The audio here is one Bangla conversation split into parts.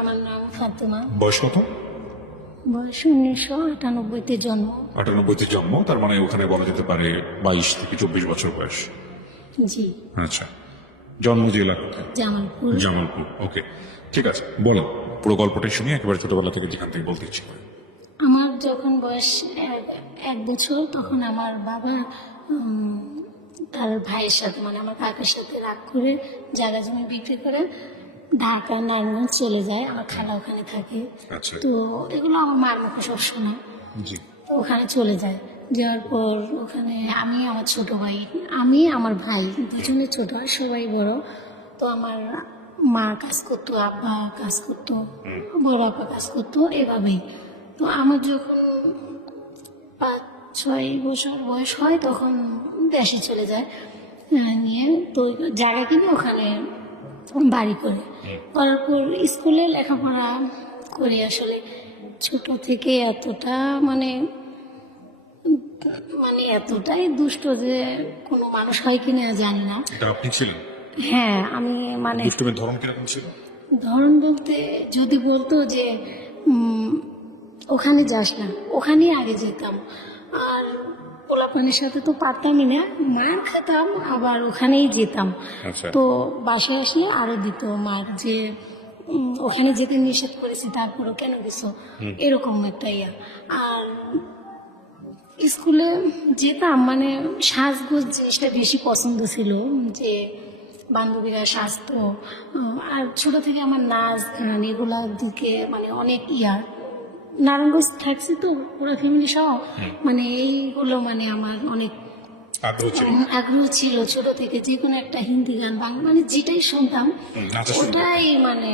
আমার নাম ফাতেমা। বয়স কত? বয়স 1998-তে জন্ম। 98-তে জন্ম, তার মানে ওখানে বলা যেতে পারে 22 থেকে 24 বছর বয়স। জি। আচ্ছা, জন্ম যে এলাকাতে? জামালপুর। জামালপুর, ওকে, ঠিক আছে, বলো পুরো গল্পটাই শুনি, একেবারে ছোটবেলা থেকে যেখান থেকে বলতে ইচ্ছে করে। আমার যখন বয়স 1 বছর, তখন আমার বাবা তার ভাইয়ের সাথে, মানে আমার কাকার সাথে রাগ করে জায়গা জমি বিক্রি করে ঢাকা নারায়ণগঞ্জ চলে যায়। আমার খালা ওখানে থাকে। আচ্ছা। তো এগুলো আমার মার মুখে সব শোনা। জি। তো ওখানে চলে যায়, যাওয়ার পর ওখানে আমি, আমার ছোট ভাই, আমি আমার ভাই দুজনে ছোট, আর সবাই বড়। তো আমার মা কাজ করতো, আব্বা কাজ করতো, বড় আপা কাজ করতো, এভাবেই। তো আমার যখন 5-6 বছর বয়স হয়, তখন দেশে চলে যায় নিয়ে। তো জায়গা কিনে ওখানে বাড়ি করে, করার পর স্কুলে লেখাপড়া করি। আসলে ছোট থেকে এতটা মানে মানে এতটাই দুষ্ট যে কোনো মানুষ হয় কিনা জানি না। এটা আপনি ছিলেন? হ্যাঁ, আমি মানে দুষ্টুমির ধরন কিরকম ছিল? ধরন বলতে যদি বলতো যে ওখানে যাস না, ওখানেই আগে যেতাম। আর পোলাপানের সাথে তো পারতামই না, মার খেতাম, আবার ওখানেই যেতাম। আচ্ছা। তো বাসায় আসলে আরো দিত মার, যে ওখানে যেতে নিষেধ করেছি তারপরও কেন গেছো, এরকম একটা ইয়া। আর স্কুলে যেতাম, মানে সাজগোজ জিনিসটা বেশি পছন্দ ছিল, যে বান্ধবীরা সাজতো। আর ছোট থেকে আমার নাচ গান এগুলোর দিকে মানে অনেক নারায়ণগঞ্জ থাকছি তো পুরো ফ্যামিলি সহ, মানে এইগুলো মানে আমার অনেক আগ্রহ ছিল? আগ্রহ ছিল ছোট থেকে। যে কোনো একটা হিন্দি গান, বাংলা, মানে যেটাই শুনতাম নাচা শুরু করতে? ওটাই মানে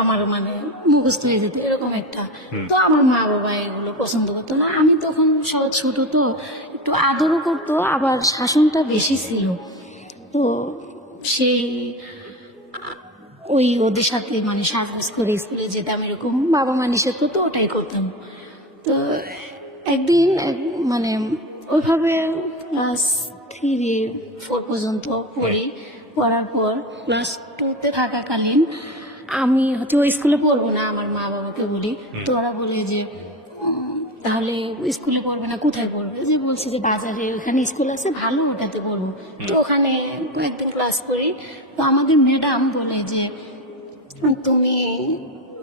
আমার মানে মুখস্থ হয়ে যেত, এরকম একটা। তো আমার মা বাবা এগুলো পছন্দ করতো না। আমি তখন সব ছোট, তো একটু আদরও করতো, আবার শাসনটা বেশি ছিল। তো সেই ওদের সাথে মানে সাজগোজ করে স্কুলে যেতাম, এরকম বাবা মা নিষেধ করতো, ওটাই করতাম। তো একদিন মানে ওইভাবে ক্লাস 3-4 পর্যন্ত পড়ি। পড়ার পর ক্লাস 2-তে থাকাকালীন আমি হচ্ছে ওই স্কুলে পড়বো না, আমার মা বাবাকে বলি। তো ওরা বলে যে তাহলে স্কুলে পড়বে না, কোথায় পড়বে? যে বলছে যে বাজারে ওখানে স্কুল আছে ভালো, ওটাতে পড়বো। তো ওখানে কয়েকদিন ক্লাস করি। তো আমাদের ম্যাডাম বলে যে তুমি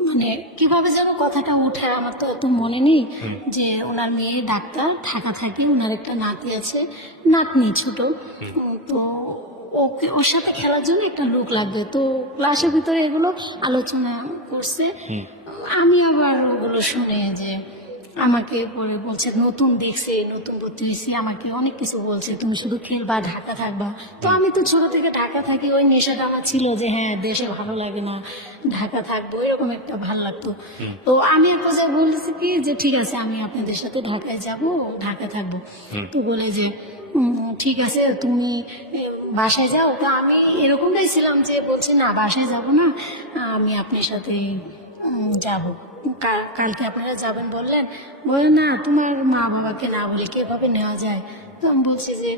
মানে কিভাবে যেন কথাটা উঠে, আমার তো এত মনে নেই, যে ওনার মেয়ে ডাক্তার, ঢাকা থাকে, ওনার একটা নাতি আছে, নাতনি ছোট। তো ওকে ওর সাথে খেলার জন্য একটা লোক লাগবে। তো ক্লাসের ভিতরে এগুলো আলোচনা করছে। আমি আবার ওগুলো শুনে যে আমাকে পরে বলছে নতুন দেখছে, নতুন ভর্তি হয়েছি, আমাকে অনেক কিছু বলছে, তুমি শুধু খেলবা, ঢাকা থাকবা। তো আমি তো ছোট থেকে ঢাকা থাকি, ওই নেশাটা আমার ছিল যে হ্যাঁ দেশে ভালো লাগে না, ঢাকা থাকবো, এরকম একটা ভালো লাগতো। তো আমি এক পর্যায়ে বলেছি কি যে ঠিক আছে, আমি আপনাদের সাথে ঢাকায় যাব, ঢাকা থাকবো। তো বলে যে ঠিক আছে তুমি বাসায় যাও। তো আমি এরকমটাই ছিলাম যে বলছি না, বাসায় যাব না, আমি আপনার সাথে যাব। কালকে আপনারা যাবেন বললেন, বলে না তোমার মা বাবাকে না বলে কিভাবে নেওয়া যায়? তো আমি বলছি যে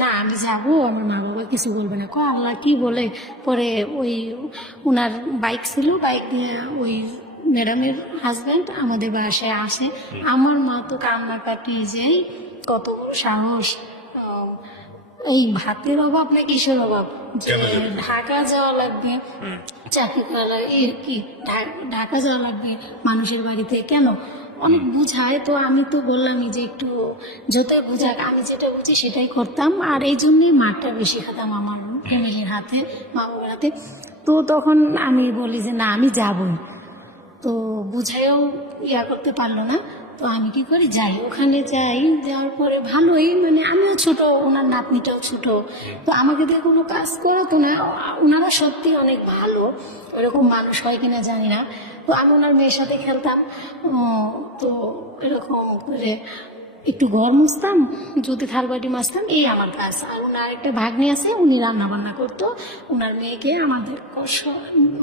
না আমি যাব, আমার মা বাবা কিছু বলবে না। আল্লাহ কি বলে। পরে ওই ওনার বাইক ছিল, বাইক দিয়ে ওই ম্যাডামের হাজব্যান্ড আমাদের বাসায় আসে। আমার মা তো কান্নাকাটি, যে কত বড় সাহস, এই ভাতের অভাব না কিসের অভাব, যে ঢাকা যাওয়া লাগবে চাকরি করা লাগবে, কি ঢাকা যাওয়া লাগবে মানুষের বাড়িতে কেন, অনেক বুঝায়। তো আমি তো বললামই যে একটু যতই বুঝাক, আমি যেটা বুঝি সেটাই করতাম। আর এই জন্যই মারটা বেশি খেতাম আমার ফ্যামিলির হাতে, মা বাবার হাতে। তো তখন আমি বলি যে না আমি যাবই। তো বুঝাইও করতে পারলো না। তো আমি কি করি, যাই, ওখানে যাই। যাওয়ার পরে ভালোই, মানে আমিও ছোট, ওনার নাতনিটাও ছোট। তো আমাকে দিয়ে কোনো কাজ করাতো না। ওনারা সত্যি অনেক ভালো, ওরকম মানুষ হয় কিনা জানি না। তো আমি ওনার মেয়ের সাথে খেলতাম। তো এরকম করে একটু ঘর মুছতাম, যদি থালবাটি মাজতাম, এই আমার কাজ। আর ওনার একটা ভাগ্নি আছে, উনি রান্না বান্না করতো, ওনার মেয়েকে আমাদের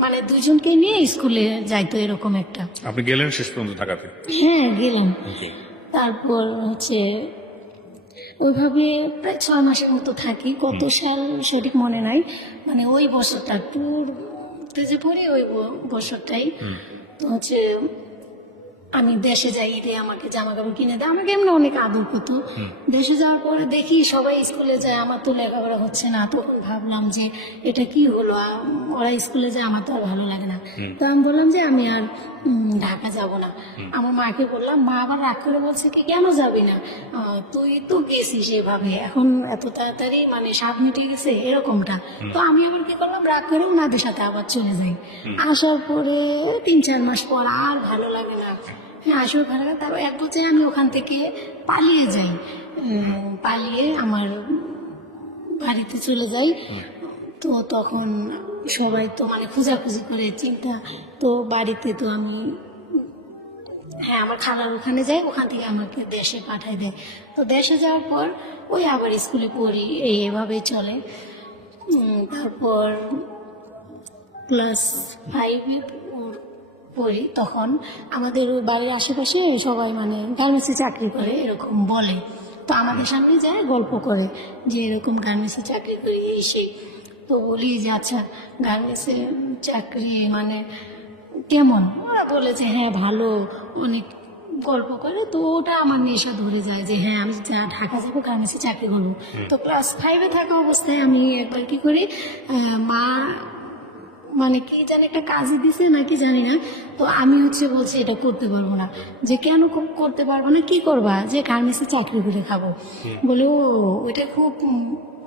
মানে দুজনকে নিয়ে স্কুলে যাইতো, এরকম একটা। আপনি গেলেন শেষ পর্যন্ত ঢাকাতে? হ্যাঁ গেলাম। তারপর হচ্ছে ওইভাবে প্রায় 6 মাসের মতো থাকি। কত সাল সঠিক মনে নাই, মানে ওই বছরটা পড়তে যে পড়ি ওই বছরটাই তো হচ্ছে আমি দেশে যাই ঈদে আমাকে জামা কাপড় কিনে দেয়, আমাকে এমনি অনেক আদর করতো। দেশে যাওয়ার পরে দেখি সবাই স্কুলে যায়, আমার তো লেখাপড়া হচ্ছে না। তখন ভাবলাম যে এটা কি হলো, ওরা স্কুলে যায়, আমার তো আর ভালো লাগে না। তো আমি বললাম যে আমি আর ঢাকা যাব না। আমার মাকে বললাম, মা আবার রাগ করে বলছে কি কেন যাবি না, তুই তো গেছিস এভাবে, এখন এত তাড়াতাড়ি মানে 7 মিনিটে গেছে এরকমটা। তো আমি আবার কি করলাম, রাগ করে ওনাদের সাথে আবার চলে যাই। আসার পরে 3-4 মাস পর আর ভালো লাগে না, হ্যাঁ আসলে ভালো লাগে। তারপর এক বছর আমি ওখান থেকে পালিয়ে যাই, পালিয়ে আমার বাড়িতে চলে যাই। তো তখন সবাই তো মানে খোঁজাখুঁজি করে চিন্তা, তো বাড়িতে তো আমি হ্যাঁ আমার খালার ওখানে যাই, ওখান থেকে আমাকে দেশে পাঠায় দেয়। তো দেশে যাওয়ার পর ওই আবার স্কুলে পড়ি, এভাবেই চলে। তারপর ক্লাস 5-এ পড়ি, তখন আমাদের ওই বাড়ির আশেপাশে সবাই মানে গার্মেন্টসে চাকরি করে এরকম বলে। তো আমাদের সামনে যায় গল্প করে যে এরকম গার্মেন্টসে চাকরি করি এই সেই। তো বলি যে আচ্ছা গার্মেন্টসে চাকরি মানে কেমন, ওরা বলে যে হ্যাঁ ভালো, অনেক গল্প করে। তো ওটা আমার নেশা ধরে যায় যে হ্যাঁ আমি ঢাকা যাবো, গার্মেন্টসে চাকরি করবো। তো ক্লাস 5-এ থাকা অবস্থায় আমি একবার কি করি, মা মানে কি জানি একটা কাজই দিছে নাকি জানি না, তো আমি হচ্ছে বলছি এটা করতে পারবো না। যে কেন করতে পারবো না, কি করবা, যে গার্মেন্টসে চাকরি করে খাবো। বলে ও ওইটা খুব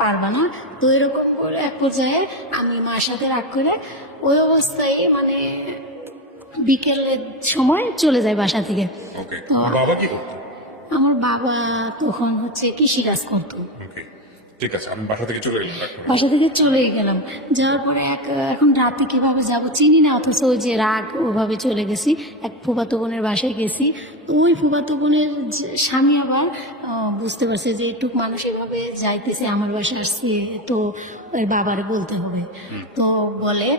পারবা না। তো এরকম করে এক পর্যায়ে আমি মার সাথে রাগ করে ওই অবস্থায় মানে বিকেলের সময় চলে যায় বাসা থেকে। ওকে, তো বাবা কি করতো? আমার বাবা তখন হচ্ছে কৃষিকাজ করতো। ওকে, ঠিক আছে, আমি বাসা থেকে চলে গেলাম ডাক্তার। বাসা থেকে চলে গেলাম, যাওয়ার পরে এখন রাতে কিভাবে যাব চিনি না, অথচ ওই যে রাগ ওভাবে চলে গেছি। এক ফুফাতো বোনের বাসায় গেছি, তো ওই ফুফাতো বোনের স্বামী আবার বুঝতে পারছে যে একটুক মানুষ এভাবে যাইতেছে আমার বাসায় আসছে, তো ওর বাবারে বলতে হবে। তো বলে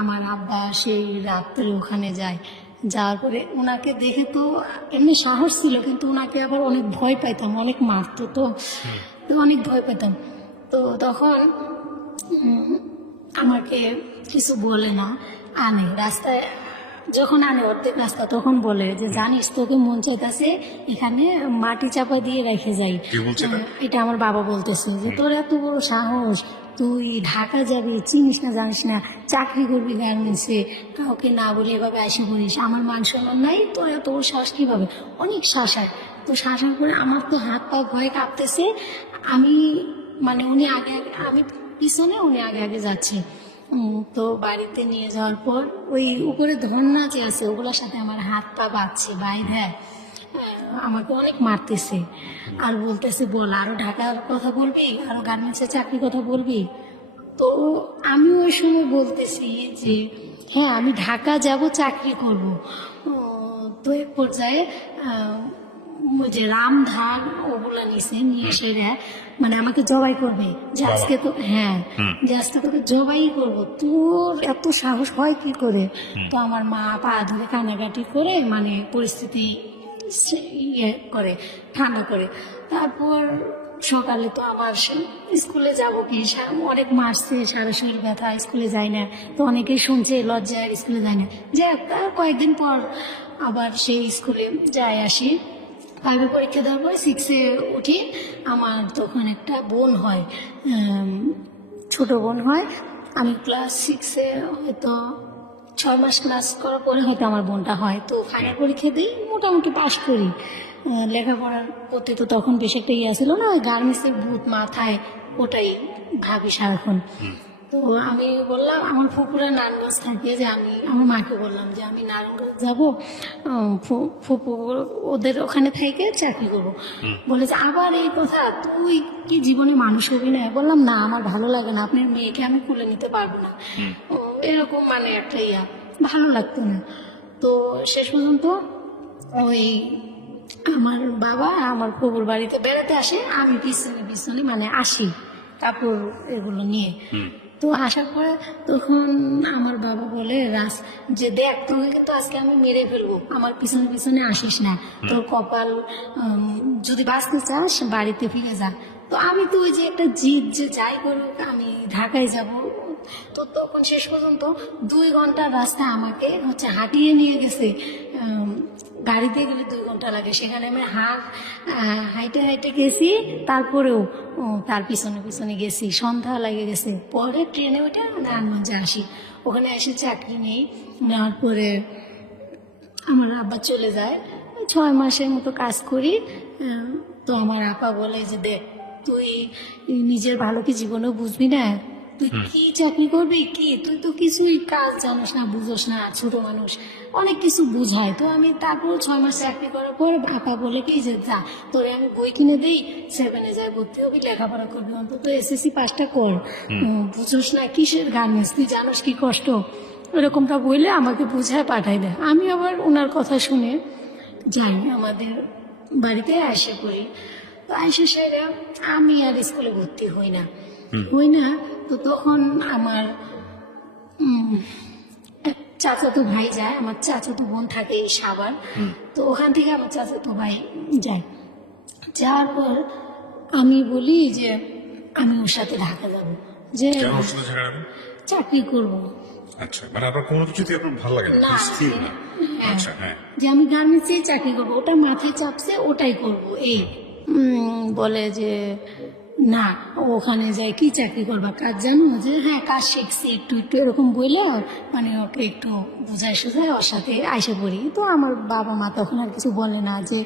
আমার আব্বা সেই রাত্রে ওখানে যায়। যাওয়ার পরে ওনাকে দেখে তো এমনি সাহস ছিল, কিন্তু ওনাকে আবার অনেক ভয় পাইতাম, অনেক মারতো, তো অনেক ভয় পেতাম। তো তখন আমাকে কিছু বলে না, আনে রাস্তায় যখন আনে অর্ধেক রাস্তা, তখন বলে যে জানিস তোকে মন চাইতেছে এখানে মাটি চাপা দিয়ে রেখে যাই। কে বলছে এটা? এটা আমার বাবা বলতেছে যে তোর এত বড় সাহস, তুই ঢাকা যাবি, চিনিস না জানিস না, চাকরি করবি গার্মেন্টসে, কাউকে না বলে এভাবে এসে পড়িস, আমার মান সম্মান নাই, তোর এত বড় সাহস কিভাবে। অনেক শাসায়, তো শাসার পরে আমার তো হাত পা ভয়ে কাঁপতেছে। আমি মানে উনি আগে আমি পিছনে, উনি আগে আগে যাচ্ছে। তো বাড়িতে নিয়ে যাওয়ার পর ওই উপরে ধর্না যে আছে ওগুলোর সাথে আমার হাত পা বাঁধছে, বাইরে আমাকে অনেক মারতেছে আর বলতেছে বল আরো ঢাকার কথা বলবি, আরো গার্মেন্টসের চাকরির কথা বলবি। তো আমি ওই সময় বলতেছি যে হ্যাঁ আমি ঢাকা যাব, চাকরি করব। তো এক পর্যায়ে ওই যে রামধান ওগুলা নিয়ে এসে মানে আমাকে জবাই করবে, যে আজকে তো হ্যাঁ যে আজকে তোকে জবাই করবো, তোর এত সাহস হয় কি করে। তো আমার মা পা ধরে কান্নাকাটি করে মানে পরিস্থিতি ইয়ে করে, ঠান্ডা করে। তারপর সকালে তো আবার স্কুলে যাবো কি, অনেক মারছে, সারা শরীর ব্যথা, স্কুলে যায় না। তো অনেকেই শুনছে লজ্জায় স্কুলে যায় না। যাই তার কয়েকদিন পর আবার সেই স্কুলে যাই আসি। 5-এ পরীক্ষা দেওয়ার পরে 6-এ উঠি। আমার তখন একটা বোন হয়, ছোট বোন হয়। আমি ক্লাস 6-এ হয়তো 6 মাস ক্লাস করার পরে হয়তো আমার বোনটা হয়। তো ফাইনাল পরীক্ষা দিই, মোটামুটি পাশ করি। লেখাপড়ার প্রতি তো তখন বেশ একটা ইয়ে ছিল না, ওই গার্মেন্টসের ভূত মাথায়, ওটাই ভাবি সারাক্ষণ। তো আমি বললাম, আমার ফুপুরা নারায়ণগঞ্জ থাকে, যে আমি আমার মাকে বললাম যে আমি নারায়ণগঞ্জ যাবো, ফুপু ওদের ওখানে থেকে চাকরি করবো। বলে যে আবার এই কথা, তুই কি জীবনে মানুষ হবি না? বললাম না, আমার ভালো লাগে না, আপনার মেয়েকে আমি কুলে নিতে পারবো না, এরকম মানে একটা ভালো লাগতো না। তো শেষ পর্যন্ত ওই আমার বাবা আমার ফুপুর বাড়িতে বেড়াতে আসে, আমি পিছনে পিছনে মানে আসি কাপড় এগুলো নিয়ে। তো আসার পরে তখন আমার বাবা বলে যে দেখ তোকে কিন্তু আজকে আমি মেরে ফেলবো, আমার পিছনে পিছনে আসিস না, তোর কপাল যদি বাঁচতে চাস বাড়িতে ফিরে যা। তো আমি তো ওই যে একটা জিদ, যে যাই করুক আমি ঢাকায় যাব, তো তখন শেষ পর্যন্ত 2 ঘন্টার রাস্তা আমাকে হচ্ছে হাঁটিয়ে নিয়ে গেছে। গাড়িতে গেলে 2 ঘন্টা লাগে, সেখানে আমি হাইটে হাইটে গেছি। তারপরেও তার পিছনে পিছনে গেছি, সন্ধ্যা লাগে গেছে। পরে ট্রেনে উঠে নারায়ণগঞ্জে আসি, ওখানে এসে চাকরি নেই। নেওয়ার পরে আমার আব্বা চলে যায়, 6 মাসের মতো কাজ করি। তো আমার আপা বলে যে দেখ, তুই নিজের ভালো কি জীবনেও বুঝবি না, তুই কি চাকরি করবি, কি তুই তো কিছুই কাজ জানিস না, বুঝোস না, ছোট মানুষ, অনেক কিছু বুঝায়। তো আমি তারপর 6 মাস চাকরি করার পর আপা বলে কি যে যা, তোরে আমি বই কিনে দিই, 7-এ যাই ভর্তি হবি, লেখাপড়া করবি, অন্তত SSC পাসটা কর, বুঝোস না কিসের গার্মেন্টস, তুই জানোস কি কষ্ট, এরকমটা বললে আমাকে বুঝায় পাঠাই দেয়। আমি আবার ওনার কথা শুনে যাই আমাদের বাড়িতে আয়সা করি। তো আয়সা সেরে আমি আর স্কুলে ভর্তি হই না। তো তখন আমার এক চাচাতো ভাই যায়, আমার চাচাতো বোন থাকে এই সাভার। তো ওখান থেকে আমার চাচাতো ভাই যায়। যাওয়ার পর আমি বলি যে আমি ওর সাথে ঢাকা যাব, যে কেন ওর সাথে ঝগড়া হবে? চাকরি করব। আচ্ছা, মানে আপনার কোনো কিছুতে আপনার ভালো লাগে না, না, স্থির না। হ্যাঁ, আচ্ছা, হ্যাঁ। যে আমি গার্মেন্টসে চাকরি করবো, ওটা মাথায় চাপছে, ওটাই করব। এই বলে যে না, ওখানে যাই কি চাকরি করবা, কাজ জানো, যে হ্যাঁ কাজ শিখছি একটু একটু, এরকম বললে মানে ওকে একটু বুঝাই সুঝাই ওর সাথে আইসা পড়ি। তো আমার বাবা মা তখন আর কিছু বলে না, যে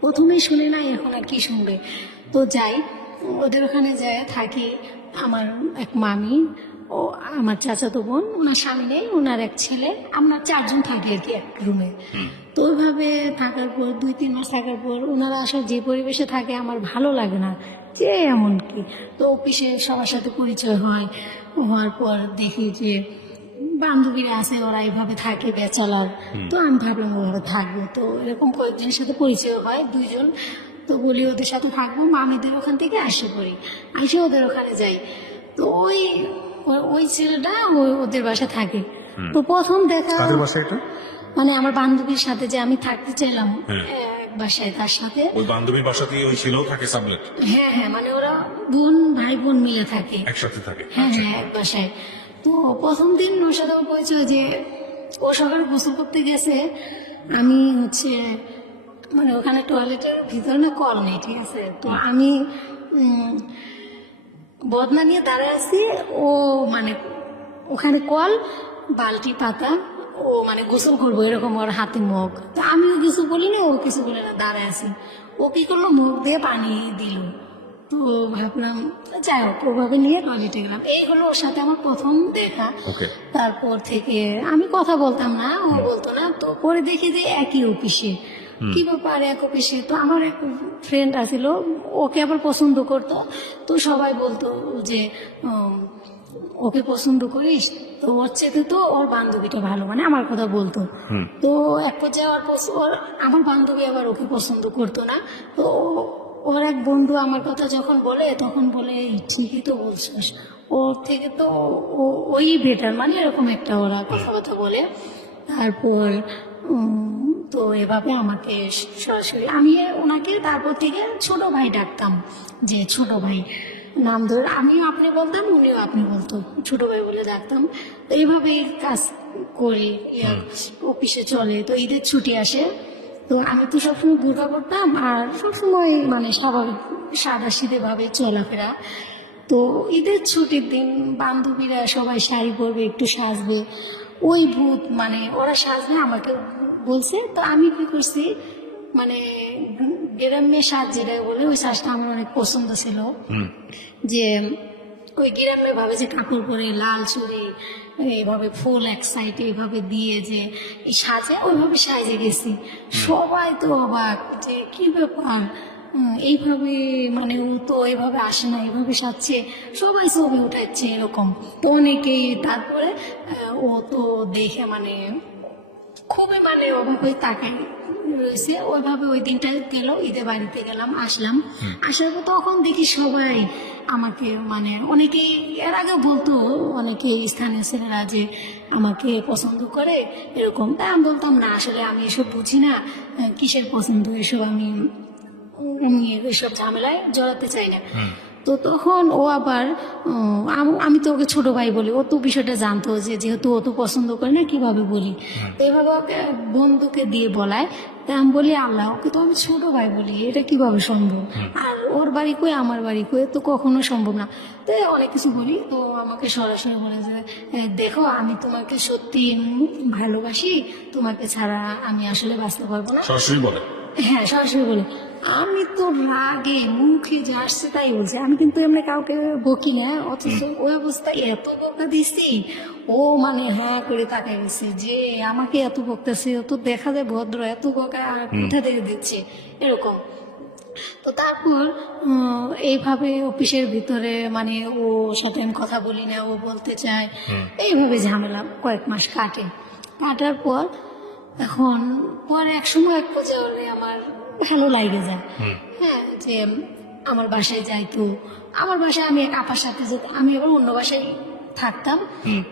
প্রথমেই শুনে নাই, এখন আর কি শুনবে। তো যাই, ওদের ওখানে যায় থাকি। আমার এক মামি, ও আমার চাচাতো বোন, ওনার স্বামী নেই, ওনার এক ছেলে, আমরা 4 জন থাকি আর কি এক রুমে। তো ওইভাবে থাকার পর 2-3 মাস থাকার পর ওনারা আসলে যে পরিবেশে থাকে আমার ভালো লাগে না, যে এমন কি। তো অফিসে সবার সাথে পরিচয় হয়, হওয়ার পর দেখি যে বান্ধবীরা আছে, ওরা এইভাবে থাকে বেচালার। তো আমি ভাবলাম ওভাবে থাকবো। তো এরকম কয়েকজনের সাথে পরিচয় হয়, 2 জন। তো বলি ওদের সাথে থাকবো, মামিদের ওখান থেকে আসে পড়ি, আসে ওদের ওখানে যাই। তো ওই ছেলেটা ওদের বাসায় থাকে। তো প্রথম দেখা, কাদের বাসায় এটা? মানে আমার বান্ধবীর সাথে যে আমি থাকতে চাইলাম হ্যাঁ। এক বাসায়, তার সাথে। ওই বান্ধবীর বাসাতেই ওই ছেলেও থাকে, সাবলেট হ্যাঁ হ্যাঁ, মানে ওরা ভাই বোন মিলে থাকে। একসাথে থাকে। হ্যাঁ হ্যাঁ, এক বাসায়। তো প্রথম দিন ওর সাথে আমার পরিচয়, যে ও সকালে গোসল করতে গেছে, আমি হচ্ছে মানে ওখানে টয়লেটের ভিতরে না কল নেই, ঠিক আছে। তো আমি বদনা নিয়ে দাঁড়ায় আছি, ও মানে ওখানে কল, বালতি পাতা, ও মানে গোসল করবো এরকম, ওর হাতে মগ। তো আমিও কিছু বলি না, ও কিছু বলে না, দাঁড়ায় আছি। ও কি করলো, মগ দিয়ে পানি দিল। তো ভাবলাম যাই হোক, ওভাবে নিয়ে টয়লেটে গেলাম। এই হলো ওর সাথে আমার প্রথম দেখা। ওকে। তারপর থেকে আমি কথা বলতাম না, ও বলতো না। তো পরে দেখি যে একই অফিসে, কি ব্যাপার এক অফিসে। তো আমার এক ফ্রেন্ড আছিল, ওকে আবার পছন্দ করতো। তো সবাই বলতো যে ওকে পছন্দ করিস, তো ওর চেয়ে তো ওর বান্ধবীটা ভালো, মানে আমার কথা বলতো। তো এক পর্যায়ে আমার বান্ধবী আবার ওকে পছন্দ করতো না। তো ওর এক বন্ধু আমার কথা যখন বলে, তখন বলে ঠিকই তো বলছিস, ওর থেকে তো ওই বেটার, মানে এরকম একটা ওরা কথাবার্তা বলে। তারপর তো এভাবে আমাকে সরাসরি, আমি ওনাকে তারপর থেকে ছোট ভাই ডাকতাম, যে ছোট ভাই নাম ধরে আমিও আপনি বলতাম, উনিও আপনি বলতো, ছোট ভাই বলে ডাকতাম। তো এইভাবে কাজ করি, অফিসে চলে। তো ঈদের ছুটি আসে, তো আমি তো সবসময় বোরকা পরতাম, আর সবসময় মানে স্বাভাবিক সাদাসিধে ভাবে চলাফেরা। তো ঈদের ছুটির দিন বান্ধবীরা সবাই শাড়ি পরবে, একটু সাজবে, ওই ভূত মানে ওরা সাজবে আমাকে বলছে। তো আমি কি করছি, মানে গ্রাম্যে সাজ যেটা বলে, ওই সাজটা আমার অনেক পছন্দ ছিল। যে ওই গ্রাম্যে ভাবে যে কাপড় পরে, লাল চুড়ি, এইভাবে ফুল এক সাইডে এইভাবে দিয়ে যে এই সাজে, ওইভাবে সাজে গেছি। সবাই তো অবাক, যে কি ব্যাপার, এইভাবে মানে ও তো এইভাবে আসে না, এইভাবে সাজছে, সবাই ছবি উঠাচ্ছে এরকম। তো অনেকেই তারপরে ও তো দেখে মানে খুবই মানে ওভাবে তাকাই রয়েছে। ওইভাবে ওই দিনটা গেল, ঈদে বাড়িতে গেলাম, আসলাম। আসার পর তখন দেখি সবাই আমাকে মানে অনেকেই এর আগে বলতো, অনেকে স্থানীয় ছেলেরা যে আমাকে পছন্দ করে এরকম। তাই আমি বলতাম না, আসলে আমি এসব বুঝি না, কিসের পছন্দ এসব, আমি এসব ঝামেলায় জড়াতে চাই না। তো তখন ও আবার আমি তো ওকে ছোট ভাই বলি, ও তো বিষয়টা জানতো যে যেহেতু ও তো পছন্দ করে না কিভাবে বলি, তো এভাবে ওকে বন্ধুকে দিয়ে বলায়। তা আমি বলি আল্লাহ, ওকে তো আমি ছোট ভাই বলি, এটা কিভাবে সম্ভব? আর ওর বাড়ি কই আমার বাড়ি কই, তো কখনো সম্ভব না। তো অনেক কিছু বলি, তো আমাকে সরাসরি বলে যে দেখো আমি তোমাকে সত্যি ভালোবাসি, তোমাকে ছাড়া আমি আসলে বাঁচতে পারবো না। সরাসরি বলে? হ্যাঁ, সরাসরি বলে। আমি তো রাগে মুখে যা আসছে তাই বলছে, আমি কিন্তু এমনি কাউকে বকি না, অথচ ওই অবস্থায় এত বকা দিছি, ও মানে হ্যাঁ করে তাকাই গেছে যে আমাকে এত বকতেছে, ও তো দেখা যায় ভদ্র, এত বকা আর কোথা থেকে দিচ্ছে এরকম। তো তারপর এইভাবে অফিসের ভিতরে মানে ও সাথে আমি কথা বলি না, ও বলতে চায়, এইভাবে ঝামেলা কয়েক মাস কাটার পর এখন পরে এক সময় এক পর্যায়ে হলে আমার ভালো লাগে যায়। হ্যাঁ, যে আমার বাসায় যাইতো, আমার বাসায় আমি এক আপার সাথে যেতাম, আমি আবার অন্য বাসায় থাকতাম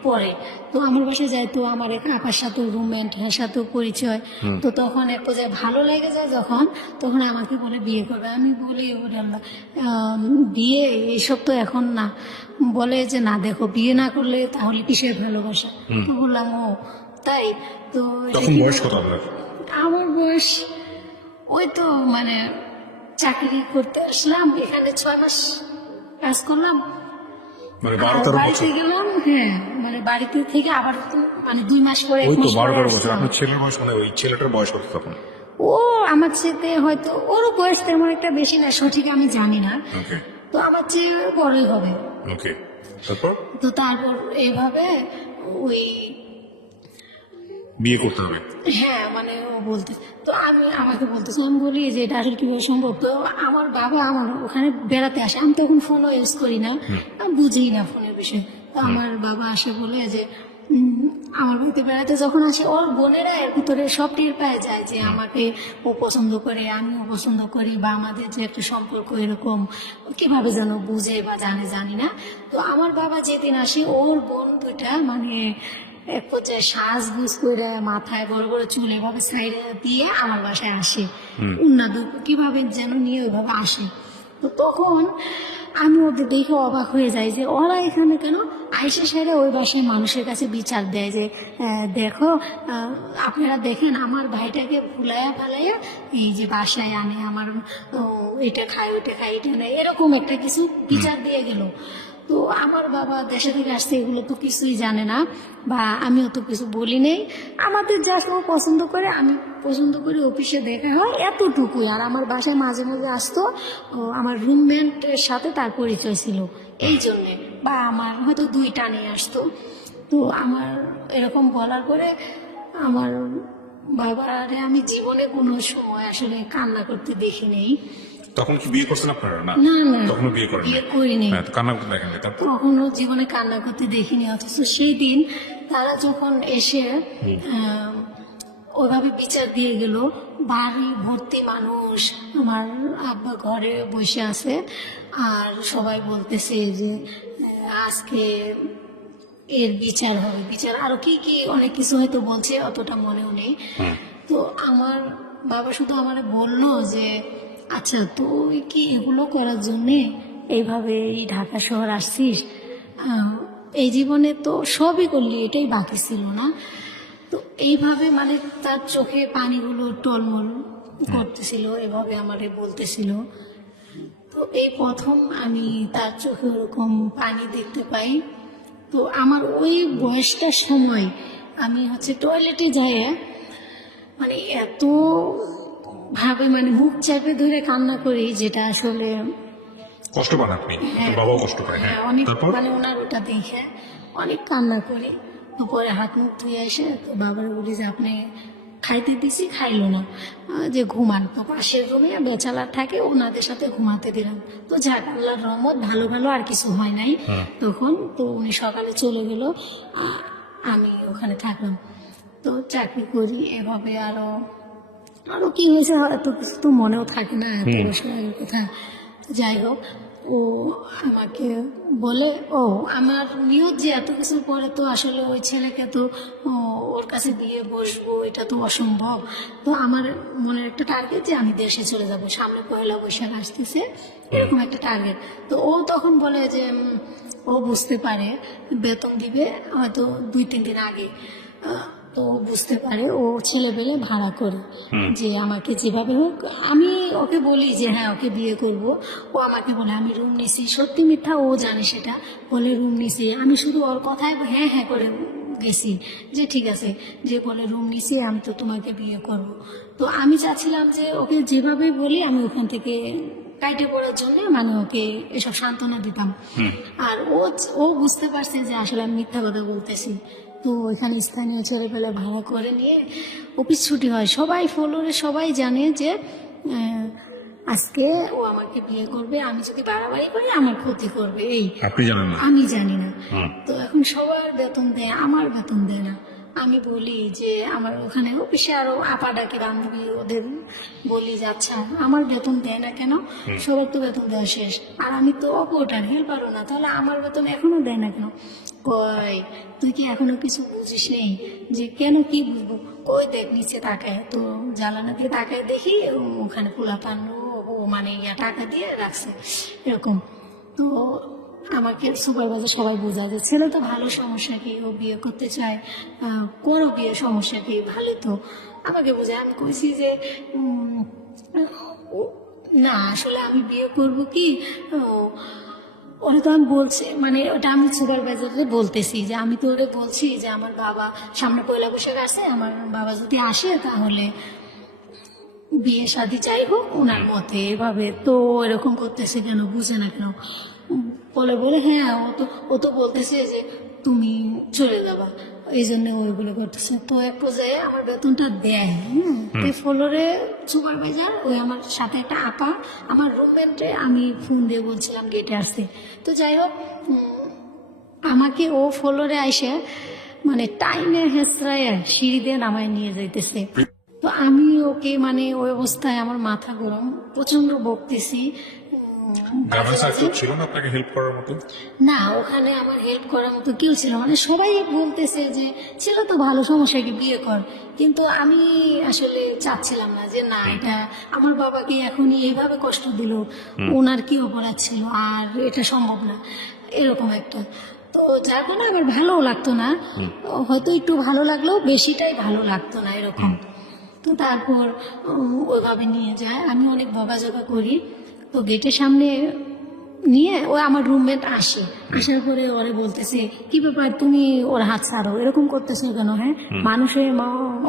পরে, তো আমার বাসায় যাইতো, আমার এক আপার সাথে রুমমেট সাথেও পরিচয়। তো তখন এক পর্যায়ে ভালো লেগে যায় যখন, তখন আমাকে বলে বিয়ে করবে। আমি বলি ওরে আল্লাহ, বিয়ে এইসব তো এখন না। বলে যে না দেখো, বিয়ে না করলে তাহলে কিসের ভালোবাসা? তো বললাম ও তাই। তো তখন বয়স কত আপনার? আমার বয়স ওই তো মানে চাকরি করতে আসলাম, এখানে 6 মাস কাজ করলাম, মানে আর 12-13 বাড়িতে বছর? গেলাম। হ্যাঁ, মানে বাড়িতে থেকে আবার তো মানে 2 মাস পরে, ওই 1 তো মাস পরে 12-13 বছর। আসলাম। আপনার ছেলের বয়স মানে ওই ছেলেটার বয়স কত তখন? ও আমার সাথে হয়তো ওরও বয়স তেমন একটা বেশি না, সঠিক আমি জানি না, ওকে তো আমার চেয়ে বড়ই হবে। ওকে। তারপর তো তারপর এইভাবে ওই বিয়ে করতে হবে? হ্যাঁ মানে ও বলতে, তো আমাকে বলতেছে, আমি বলি যে এটা আসলে কিভাবে সম্ভব? তো আমার বাবা আমার ওখানে বেড়াতে আসে, আমি তখন ফোনও ইউজ করি না, আমি বুঝি না ফোনের বিষয়ে। তো আমার বাবা আসে বলে যে আমার বাড়িতে বেড়াতে যখন আসে, ওর বোনেরা এর ভিতরে সব টের পায় যায় যে আমাকে ও পছন্দ করে, আমিও পছন্দ করি, বা আমাদের যে একটা সম্পর্ক এরকম কিভাবে যেন বুঝে বা জানি না। তো আমার বাবা যেদিন আসে, ওর বোন দুইটা মানে এক পর্যায়ে সাজগুজ করে মাথায় বড় বড় চুল এভাবে সাইডে দিয়ে আমার বাসায় আসে, উন্না কিভাবে যেন নিয়ে ওইভাবে আসে। তো তখন আমি ওদের দেখে অবাক হয়ে যাই যে ওরা এখানে কেন? আইসে সেরে ওই বাসায় মানুষের কাছে বিচার দেয় যে দেখো, আপনারা দেখেন আমার ভাইটাকে ভুলাইয়া ফালাইয়া এই যে বাসায় আনে, আমার এটা খায় ওইটা খায় এটা নেই, এরকম একটা কিছু বিচার দিয়ে গেল। তো আমার বাবা দেশে থেকে আসছে, এগুলো তো কিছুই জানে না, বা আমিও তো কিছু বলি নেই। আমাদের যা ও পছন্দ করে, আমি পছন্দ করি, অফিসে দেখা হয় এতটুকুই। আর আমার বাসায় মাঝে মাঝে আসতো, আমার রুমমেটের সাথে তার পরিচয় ছিল এই জন্যে, বা আমার হয়তো 2টা নিয়ে আসতো। তো আমার এরকম বলার পরে আমার বাবারে আমি জীবনে কোনো সময় আসলে কান্না করতে দেখি নেই। তখন কি বিয়ে করছেন আপনারা? না না না, তখনও বিয়ে করেন? বিয়ে করিনি, কান্না করতে দেখেন নাই? তারপর কখনো জীবনে কান্না করতে দেখিনি। অথচ সেই দিন তারা যখন এসে ওইভাবে বিচার দিয়ে গেল, বাড়ি ভর্তি মানুষ, আমার আব্বা ঘরে বসে আছে, আর সবাই বলতেছে যে আজকে এর বিচার হবে, বিচার আরো কি কি অনেক কিছু হয়তো বলছে, অতটা মনেও নেই। তো আমার বাবা শুধু আমারে বললো যে আচ্ছা তুই কি এগুলো করার জন্যে এইভাবে এই ঢাকা শহর আসছিস? এই জীবনে তো সবই করলি, এটাই বাকি ছিল না? তো এইভাবে মানে তার চোখে পানিগুলো টলমল করতেছিল, এভাবে আমারে বলতেছিল। তো এই প্রথম আমি তার চোখে ওরকম পানি দেখতে পাই। তো আমার ওই বয়সটার সময় আমি টয়লেটে যাই, মানে এত ভাবে মানে মুখ চাপে ধরে কান্না করি, যেটা আসলে কষ্ট পান আপনি? হ্যাঁ, বাবাও কষ্ট পায়? হ্যাঁ। অনেক তারপর মানে ওনার ওটা দেখে অনেক কান্না করি। তো পরে হাত মুখ ধুয়ে এসে তো বাবার বলি যে আপনি খাইতে দিছি, খাইলো না, যে ঘুমান। তো পাশের রুমে বেচালার থাকে, ওনাদের সাথে ঘুমাতে দিলাম। তো যাক আল্লাহর রহমত, ভালো ভালো আর কিছু হয় নাই তখন। তো উনি সকালে চলে গেল, আমি ওখানে থাকলাম। তো চাকরি করি এভাবে, আরো আরো কি হয়েছে হয়তো কিছু তো মনেও থাকে না, এত বছর আগের কথা। তো যাই হোক, ও আমাকে বলে, ও আমার নিয়ত যে এত কিছুর পরে তো আসলে ওই ছেলেকে তো ওর কাছে বিয়ে বসবো এটা তো অসম্ভব। তো আমার মনের একটা টার্গেট যে আমি দেশে চলে যাব, সামনে পয়লা বৈশাখ আসতেছে, এরকম একটা টার্গেট। তো ও তখন বলে যে ও বুঝতে পারে বেতন দিবে হয়তো 2-3 দিন আগে। তো ও বুঝতে পারে ও ছেলে পেলে ভাড়া করে, যে আমাকে যেভাবে হোক। আমি ওকে বলি যে হ্যাঁ ওকে বিয়ে করব। ও আমাকে বলে আমি রুম নিছি, সত্যি মিথ্যা ও জানে সেটা, বলে রুম নিছি। আমি শুধু ওর কথায় হ্যাঁ হ্যাঁ করে গেছি যে ঠিক আছে, যে বলে রুম নিছি আমি তো তোমাকে বিয়ে করব। তো আমি চাচ্ছিলাম যে ওকে যেভাবে বলি আমি ওখান থেকে কাইটে পড়ার জন্য মানে ওকে এসব সান্ত্বনা দিতাম। আর ও বুঝতে পারছে যে আসলে আমি মিথ্যা কথা বলতেছি। তো ওইখানে স্থানীয় ছেলেপেলে ভাড়া করে নিয়ে অফিস ছুটি হয়, সবাই ফ্লোরে সবাই জানে যে আজকে ও আমাকে বিয়ে করবে, আমি যদি বাড়াবাড়ি করি আমার ক্ষতি করবে, এই আপনি জানেন না? আমি জানি না। তো এখন সবার বেতন দেয়, আমার বেতন দেয় না। আমি বলি যে আমার ওখানে অফিসে আরো আপা ডাকে বান্ধবী, ওদের বলি যে আচ্ছা আমার বেতন দেয় না কেন, সবার তো বেতন দেওয়া শেষ, আর আমি তো অপরটার হেল্পারও না, তাহলে আমার বেতন এখনো দেয় না কেন? কই তুই কি এখনো কিছু বুঝিস নেই? যে কেন কি বুঝবো? কই দেখ নিচে তাকায়, তো জ্বালানা দিয়ে তাকায় দেখি ওখানে পোলা পান্ন ও মানে টাকা দিয়ে রাখছে এরকম। তো আমাকে সুপারভাইজার সবাই বোঝা যে ছেলে তো ভালো, সমস্যা কি, ও বিয়ে করতে চায়, করো বিয়ে, সমস্যা কি, ভালো তো। আমাকে বোঝায়। আমি কইছি যে না আসলে আমি বিয়ে করব কি, ওরা তো আমি বলছি মানে ওটা আমি সুপারভাইজারে বলতেছি যে আমি তো ওরে বলছি যে আমার বাবা সামনে পয়লা বৈশাখ আসে, আমার বাবা যদি আসে তাহলে বিয়ে শাদী চাই হোক ওনার মতে, এভাবে। তো এরকম করতেছে কেন, বুঝে না কেন? বলে বলে হ্যাঁ ও তো বলতেছে যে তুমি চলে যাবা, এই জন্য ওইগুলো করতেছে। তো এক পর্যায়ে আমার বেতনটা দেয়, ফ্লোরে সুপারভাইজার ওই আমার সাথে একটা আপা, আমার রুমমেটে আমি ফোন দিয়ে বলছিলাম গেটে আসতে। তো যাই হোক আমাকে ও ফ্লোরে আইসে মানে টাইমের হেঁচড়ায় সিঁড়ি দিয়ে নামায় নিয়ে যাইতেছে। তো আমি ওকে মানে ওই অবস্থায় আমার মাথা গরম, প্রচন্ড বকতেছি। গ্রামের স্যার কেউ ছিল না আপনাকে হেল্প করার মতো? না ওখানে আমার হেল্প করার মতো কেউ ছিল, মানে সবাই বলতেছে যে ছিল তো ভালো, সমস্যা কি, বিয়ে কর। কিন্তু আমি আসলে চাচ্ছিলাম না যে না এটা আমার বাবাকে এখনই এইভাবে কষ্ট দিল, ওনার কি অপরাধ ছিল, আর এটা সম্ভব না এরকম একটা। তো যার কারণে আমার ভালো লাগতো না, হয়তো একটু ভালো লাগলেও বেশিটাই ভালো লাগতো না এরকম। তো তারপর ওইভাবে নিয়ে যায়, আমি অনেক বকাঝকা করি। তো গেটের সামনে নিয়ে ও আমার রুমমেট আসে, আসার পরে ওরে বলতেছে কি ব্যাপার তুমি ওর হাত ছাড়ো, এরকম করতেছো কেন? হ্যাঁ মানুষের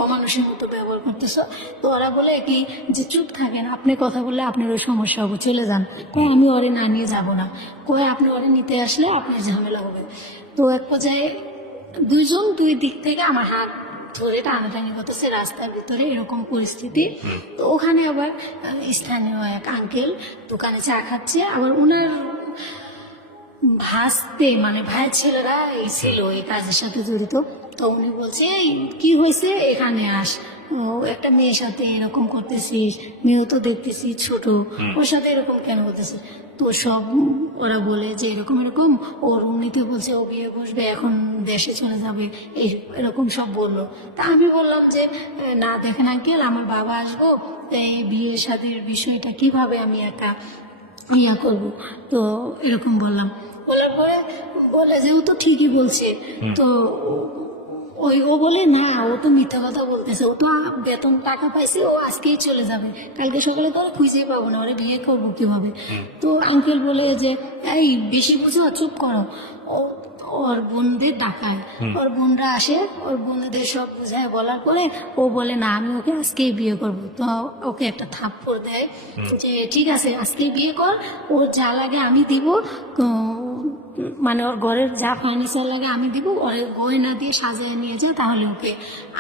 অমানুষের মতো ব্যবহার করতেছো। তো ওরা বলে কি যে চুপ থাকেন, আপনি কথা বললে আপনার ওই সমস্যা হবে, চলে যান। কয় আমি ওরে না নিয়ে যাব না, কয় আপনি ওরে নিতে আসলে আপনার ঝামেলা হবে। তো এক পর্যায়ে দুইজন দুই দিক থেকে আমার হাত ধরে টানাটানি করতেছে রাস্তার ভিতরে, এরকম পরিস্থিতি। তো ওখানে আবার স্থানীয় এক আঙ্কেল দোকানে চা খাচ্ছে, আবার ওনার ভাসতে মানে ভাইয়ের ছেলেরা এই ছিল এই কাজের সাথে জড়িত। তো উনি বলছে এই কি হয়েছে, এখানে আস, একটা মেয়ের সাথে এরকম করতেছিস, মেয়েও তো দেখতেছি ছোট, ওর সাথে এরকম কেন করতেছে? তো সব ওরা বলে যে এরকম এরকম ও রুম নিতে বলছে, ও বিয়ে বসবে, এখন দেশে চলে যাবে, এরকম সব বললো। তা আমি বললাম যে না দেখেন আঙ্কেল, আমার বাবা আসবো, এই বিয়ে শাদীর বিষয়টা কিভাবে আমি একা ইয়া করবো। তো এরকম বললাম, বলার পরে বলে যে ও তো ঠিকই বলছে। তো ও বলে না ও তো মিথ্যা কথা বলতেছে, ও তো বেতন টাকা পাইছে, ও আজকেই চলে যাবে, কালকে সকালে তো খুঁজে পাবো না, ওরা বিয়ে করবো কিভাবে? তো আঙ্কেল বলে যে এই বেশি বুঝো, চুপ করো। ওর বোনদের ডাকায়, ওর বোনরা আসে, ওর বোনদের সব বুঝায় বলার পরে ও বলে না আমি ওকে আজকেই বিয়ে করবো। তো ওকে একটা থাপ্পড় দেয় যে ঠিক আছে আজকেই বিয়ে কর, ওর যা লাগে আমি দিব, মানে ওর ঘরের যা ফার্নিচার লাগে আমি দিব, ওর গয়না দিয়ে সাজিয়ে নিয়ে যায়, তাহলে ওকে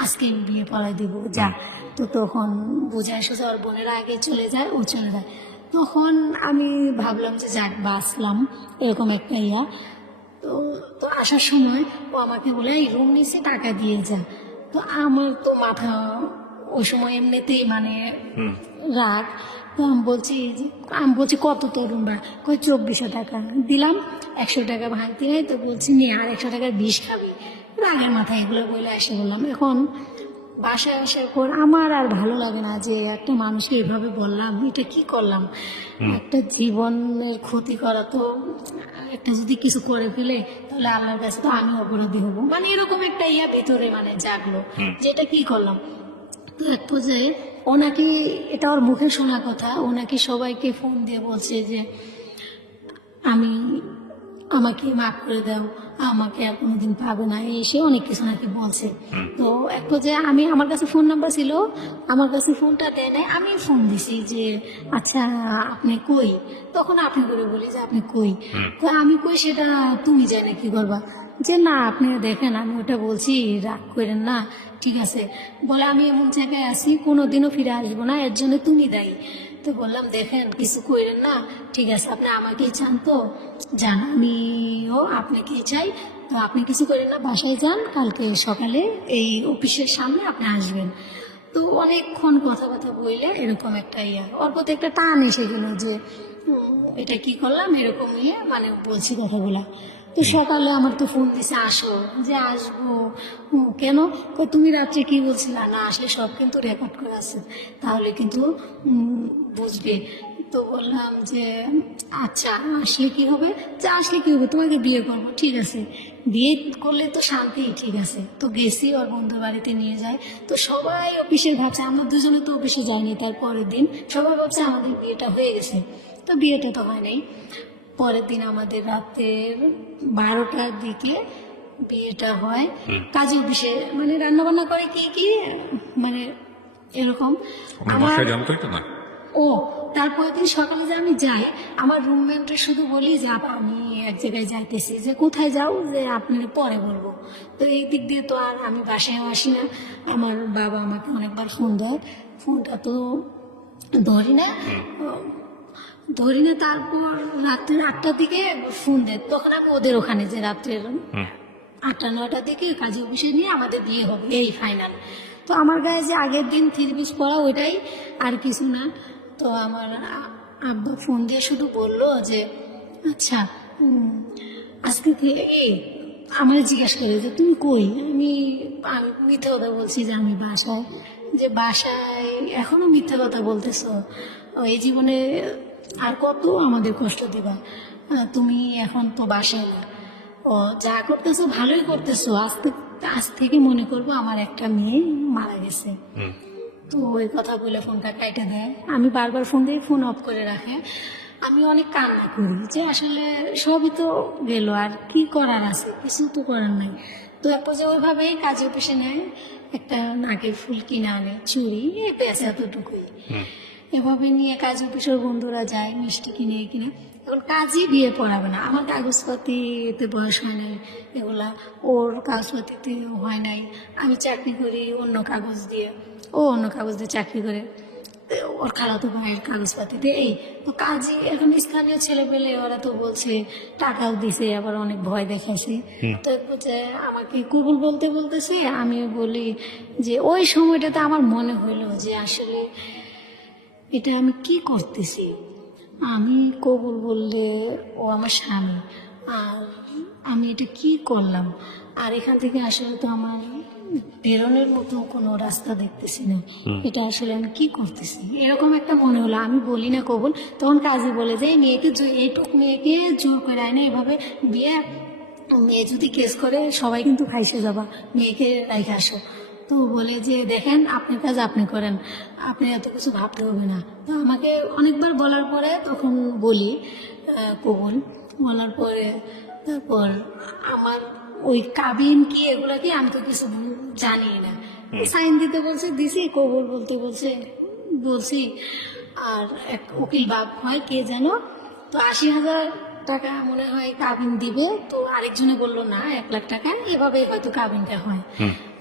আজকে বিয়ে পড়ায় দিব যা। তো তখন বুঝায় সোজা ওর বোনেরা আগে চলে যায়, ও চলে যায়। তখন আমি ভাবলাম যে যাক বাঁচলাম, এরকম একটা ইয়া। তো তো আসার সময় ও আমাকে বলে এই রুম নিচে টাকা দিয়ে যা। তো আমার তো মাথা ওই সময় এমনিতেই মানে রাগ। তো আমি বলছি কত তরুণ ভাড়া, কই 2400 টাকা দিলাম, 100 টাকা ভাঙতি নাই, তো বলছি নিয়ে আর 100 টাকার বিষ খাবি। রাগের মাথায় এগুলো বলে এসে বললাম। এখন বাসায় আসার পর আমার আর ভালো লাগে না যে একটা মানুষকে এভাবে বললাম, এটা কি করলাম, একটা জীবনের ক্ষতি করা। তো একটা যদি কিছু করে ফেলে তাহলে আল্লাহর কাছে তো আমি অপরাধী হবো, মানে এরকম একটা ভিতরে মানে জাগলো যে এটা কি করলাম। তো এক পর্যায়ে ও নাকি, এটা ওর মুখে শোনা কথা, ও নাকি সবাইকে ফোন দিয়ে বলছে যে আমাকে মাফ করে দাও, আমাকে আর কোনোদিন পাবে না, এসে অনেক কিছু নাকি বলছে। তো এক পর্যায়ে আমার কাছে ফোন নাম্বার ছিল, আমার কাছে ফোনটা দেয় নাই, আমি ফোন দিছি যে আচ্ছা আপনি কই, তখন আপনি করে বলি যে আপনি কই। তো আমি কই সেটা তুমি জানে কি করবা, যে না আপনি দেখেন আমি ওটা বলছি, রাগ করেন না, ঠিক আছে। বলে আমি এমন জায়গায় আছি কোনোদিনও ফিরে আসবো না, এর জন্য তুমি দায়ী। তো বললাম দেখেন কিছু কইরেন না, ঠিক আছে আপনি আমাকেই চান তো যান, আমিও আপনাকেই চাই, তো আপনি কিছু করেন না, বাসায় যান, কালকে সকালে এই অফিসের সামনে আপনি আসবেন। তো অনেকক্ষণ কথাবার্তা বললে এরকম একটা ওর প্রতি একটা টান এসে গেল যে এটা কি করলাম, এরকম মানে বলছি কথাগুলা। তো সকালে আমার তো ফোন দিছে আসো, যে আসবো। কেন, কই তুমি রাত্রে কি বলছিলা, না আসলে সব কিন্তু রেকর্ড করা আছে, তাহলে কিন্তু বুঝবে। তো বললাম যে আচ্ছা আসলে কি হবে, যে আসলে কি হবে, তোমাকে বিয়ে করবো, ঠিক আছে বিয়ে করলে তো শান্তি, ঠিক আছে। তো গেছি ওর বন্ধু বাড়িতে নিয়ে যায়, তো সবাই অফিসের ভাবছে, আমরা দুজনে তো অফিসে যাইনি, তার পরের দিন সবাই ভাবছে আমাদের বিয়েটা হয়ে গেছে, তো বিয়েটা তো হয় নাই। পরের দিন আমাদের রাতের 12টার দিকে বিয়েটা হয়। কাজী অফিসে মানে রান্না বান্না করে কি কি মানে এরকম। আমার আমার বাসায় জানতোই তো না। ও তারপরের দিন সকালে যে আমি যাই, আমার রুমমেটে শুধু বলি যে আপা আমি এক জায়গায় যাইতেছি, যে কোথায় যাও, যে আপনার পরে বলবো। তো এই দিক দিয়ে তো আর আমি বাসায়ও আসি না, আমার বাবা আমাকে অনেকবার ফোন দেয়, ফোনটা তো ধরি না। তারপর রাত্রের 8টার দিকে ফোন দেয়, তখন আমি ওদের ওখানে, যে রাত্রের 8টা-9টার দিকে কাজী অফিসে নিয়ে আমাদের বিয়ে হবে, এই ফাইনাল। তো আমার গায়ে যে আগের দিন 3 পিস পরা ওইটাই, আর কিছু না। তো আমার আব্বা ফোন দিয়ে শুধু বললো যে আচ্ছা আজকে আমার জিজ্ঞাসা করে যে তুমি কই, আমি মিথ্যা কথা বলছি যে আমি বাসায়, যে বাসায় এখনো মিথ্যা কথা বলতেছো, এই জীবনে আর কত আমাদের কষ্ট দিবা, তুমি এখন তো বাসায় না, ও যা করতেছো ভালোই করতেছো, আজ থেকে মনে করবো আমার একটা মেয়ে মারা গেছে। তো ওই কথা বলে ফোনটা কেটে দেয়, আমি বারবার ফোন দিয়ে ফোন অফ করে রাখে। আমি অনেক কান্না করি যে আসলে সবই তো গেল, আর কি করার আছে, কিছু তো করার নাই। তো এক পর্যায়ে ওইভাবেই কাজে অফিসে নেয়, একটা নাকের ফুল কিনে আনে, চুড়ি, পেঁচে এতটুকুই, এভাবে নিয়ে কাজে অফিসের বন্ধুরা যায় মিষ্টি কিনে। এখন কাজই বিয়ে পড়াবে না, আমার কাগজপাতিতে বয়স হয় নাই, এগুলা ওর কাগজপাতিতে হয় নাই, আমি চাকরি করি অন্য কাগজ দিয়ে, ও অন্য কাগজ দিয়ে চাকরি করে, ওর খালাতো ভাইয়ের কাগজপাতিতে এই। তো কাজী এখন স্থানীয় ছেলে পেলে ওরা তো বলছে, টাকাও দিছে, আবার অনেক ভয় দেখাইছে। তো বলছে আমাকে কবুল বলতেছে, আমি বলি যে ওই সময়টাতে আমার মনে হইলো যে আসলে এটা আমি কি করতেছি, আমি কবুল বললে ও আমার স্বামী, আর আমি এটা কি করলাম, আর এখান থেকে আসলে তো আমার বেরোনোর মতো কোনো রাস্তা দেখতেছি না, এটা আসলে আমি কি করতেছি, এরকম একটা মনে হলো। আমি বলি না কবুল, তখন কাজী বলে যে এইটুক মেয়েকে জোর করে আয় না, এভাবে বিয়ে, মেয়ে যদি কেস করে সবাই কিন্তু খাইসে যাবা, মেয়েকে রাইখে আসো। তো বলে যে দেখেন আপনার কাজ আপনি করেন, আপনি এত কিছু ভাবতে হবে না। তো আমাকে অনেকবার বলার পরে তখন বলি কবুল, বলার পরে তারপর আমার ওই কাবিন কি এগুলা কি আমি তো কিছু জানি না, সাইন দিতে বলছে দিছি, কবুল বলতে বলছি। আর এক উকিল বাপ হয় কে যেন, তো 80,000 টাকা মনে হয় কাবিন দিবে, তো আরেকজনে বললো না 1 লাখ টাকা, এভাবে হয়তো কাবিনটা হয়।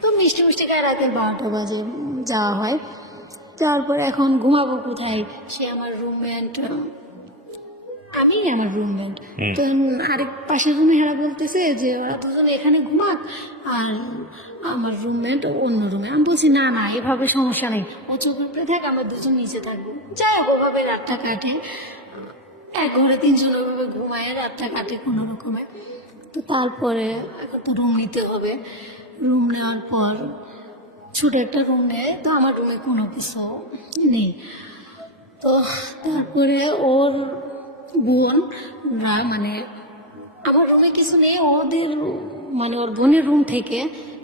তো মিষ্টি খায় রাতে 12টা বাজে যাওয়া হয়। তারপর এখন ঘুমাবো কোথায়, সে আমার রুমমেট, আমি আমার রুমমেট, তো আরেক পাশের রুমে হেরা বলতেছে যে ওরা দুজন এখানে ঘুমাক, আর আমার রুমমেট অন্য রুমে। আমি বলছি না না, এভাবে সমস্যা নেই, ও চোখের উপরে থাক, আমরা দুজন নিচে থাকবো। যাই হোক, ওভাবে রাতটা কাটে, এক ঘরে তিনজন ওইভাবে ঘুমায়, রাতটা কাটে কোনো রকমে। তো তারপরে এখন তো রুম নিতে হবে। রুম নেওয়ার পর ছোট একটা রুম নেয়, তো আমার রুমে কোনো কিছু নেই। তো তারপরে ওর বোনরা, মানে আমার রুমে কিছু নেই, ওদের মানে ওর বোনের রুম থেকে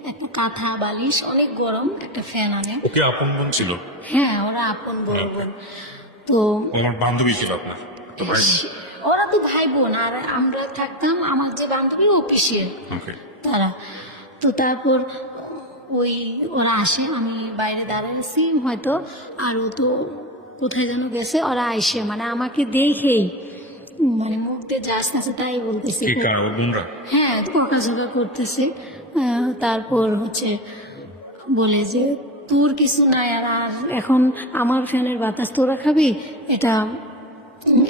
একটা কাঁথা বালিশ, অনেক গরম, একটা ফ্যান আনে। ওকে আপন বোন ছিল? হ্যাঁ, ওরা আপন বড় বোন। তো আমার বান্ধবী ছিল আপনার তো ভাই? ওরা তো ভাই বোন, আর আমরা থাকতাম, আমার যে বান্ধবী অফিসের ওকে। তারা। তো তারপর ওই ওরা আসে, আমি বাইরে দাঁড়িয়েছি হয়তো, আর ও তো কোথায় যেন গেছে, ওরা আইসে মানে আমাকে দেখেই মানে মুখ দিয়ে যা আসতেছে তাই বলতেছে। কি কার ওর বোনরা? হ্যাঁ, বকাঝকা করতেছে। তারপর হচ্ছে বলে যে তোর কিছু নাই, আর আর এখন আমার ফ্যানের বাতাস তোরা খাবি, এটা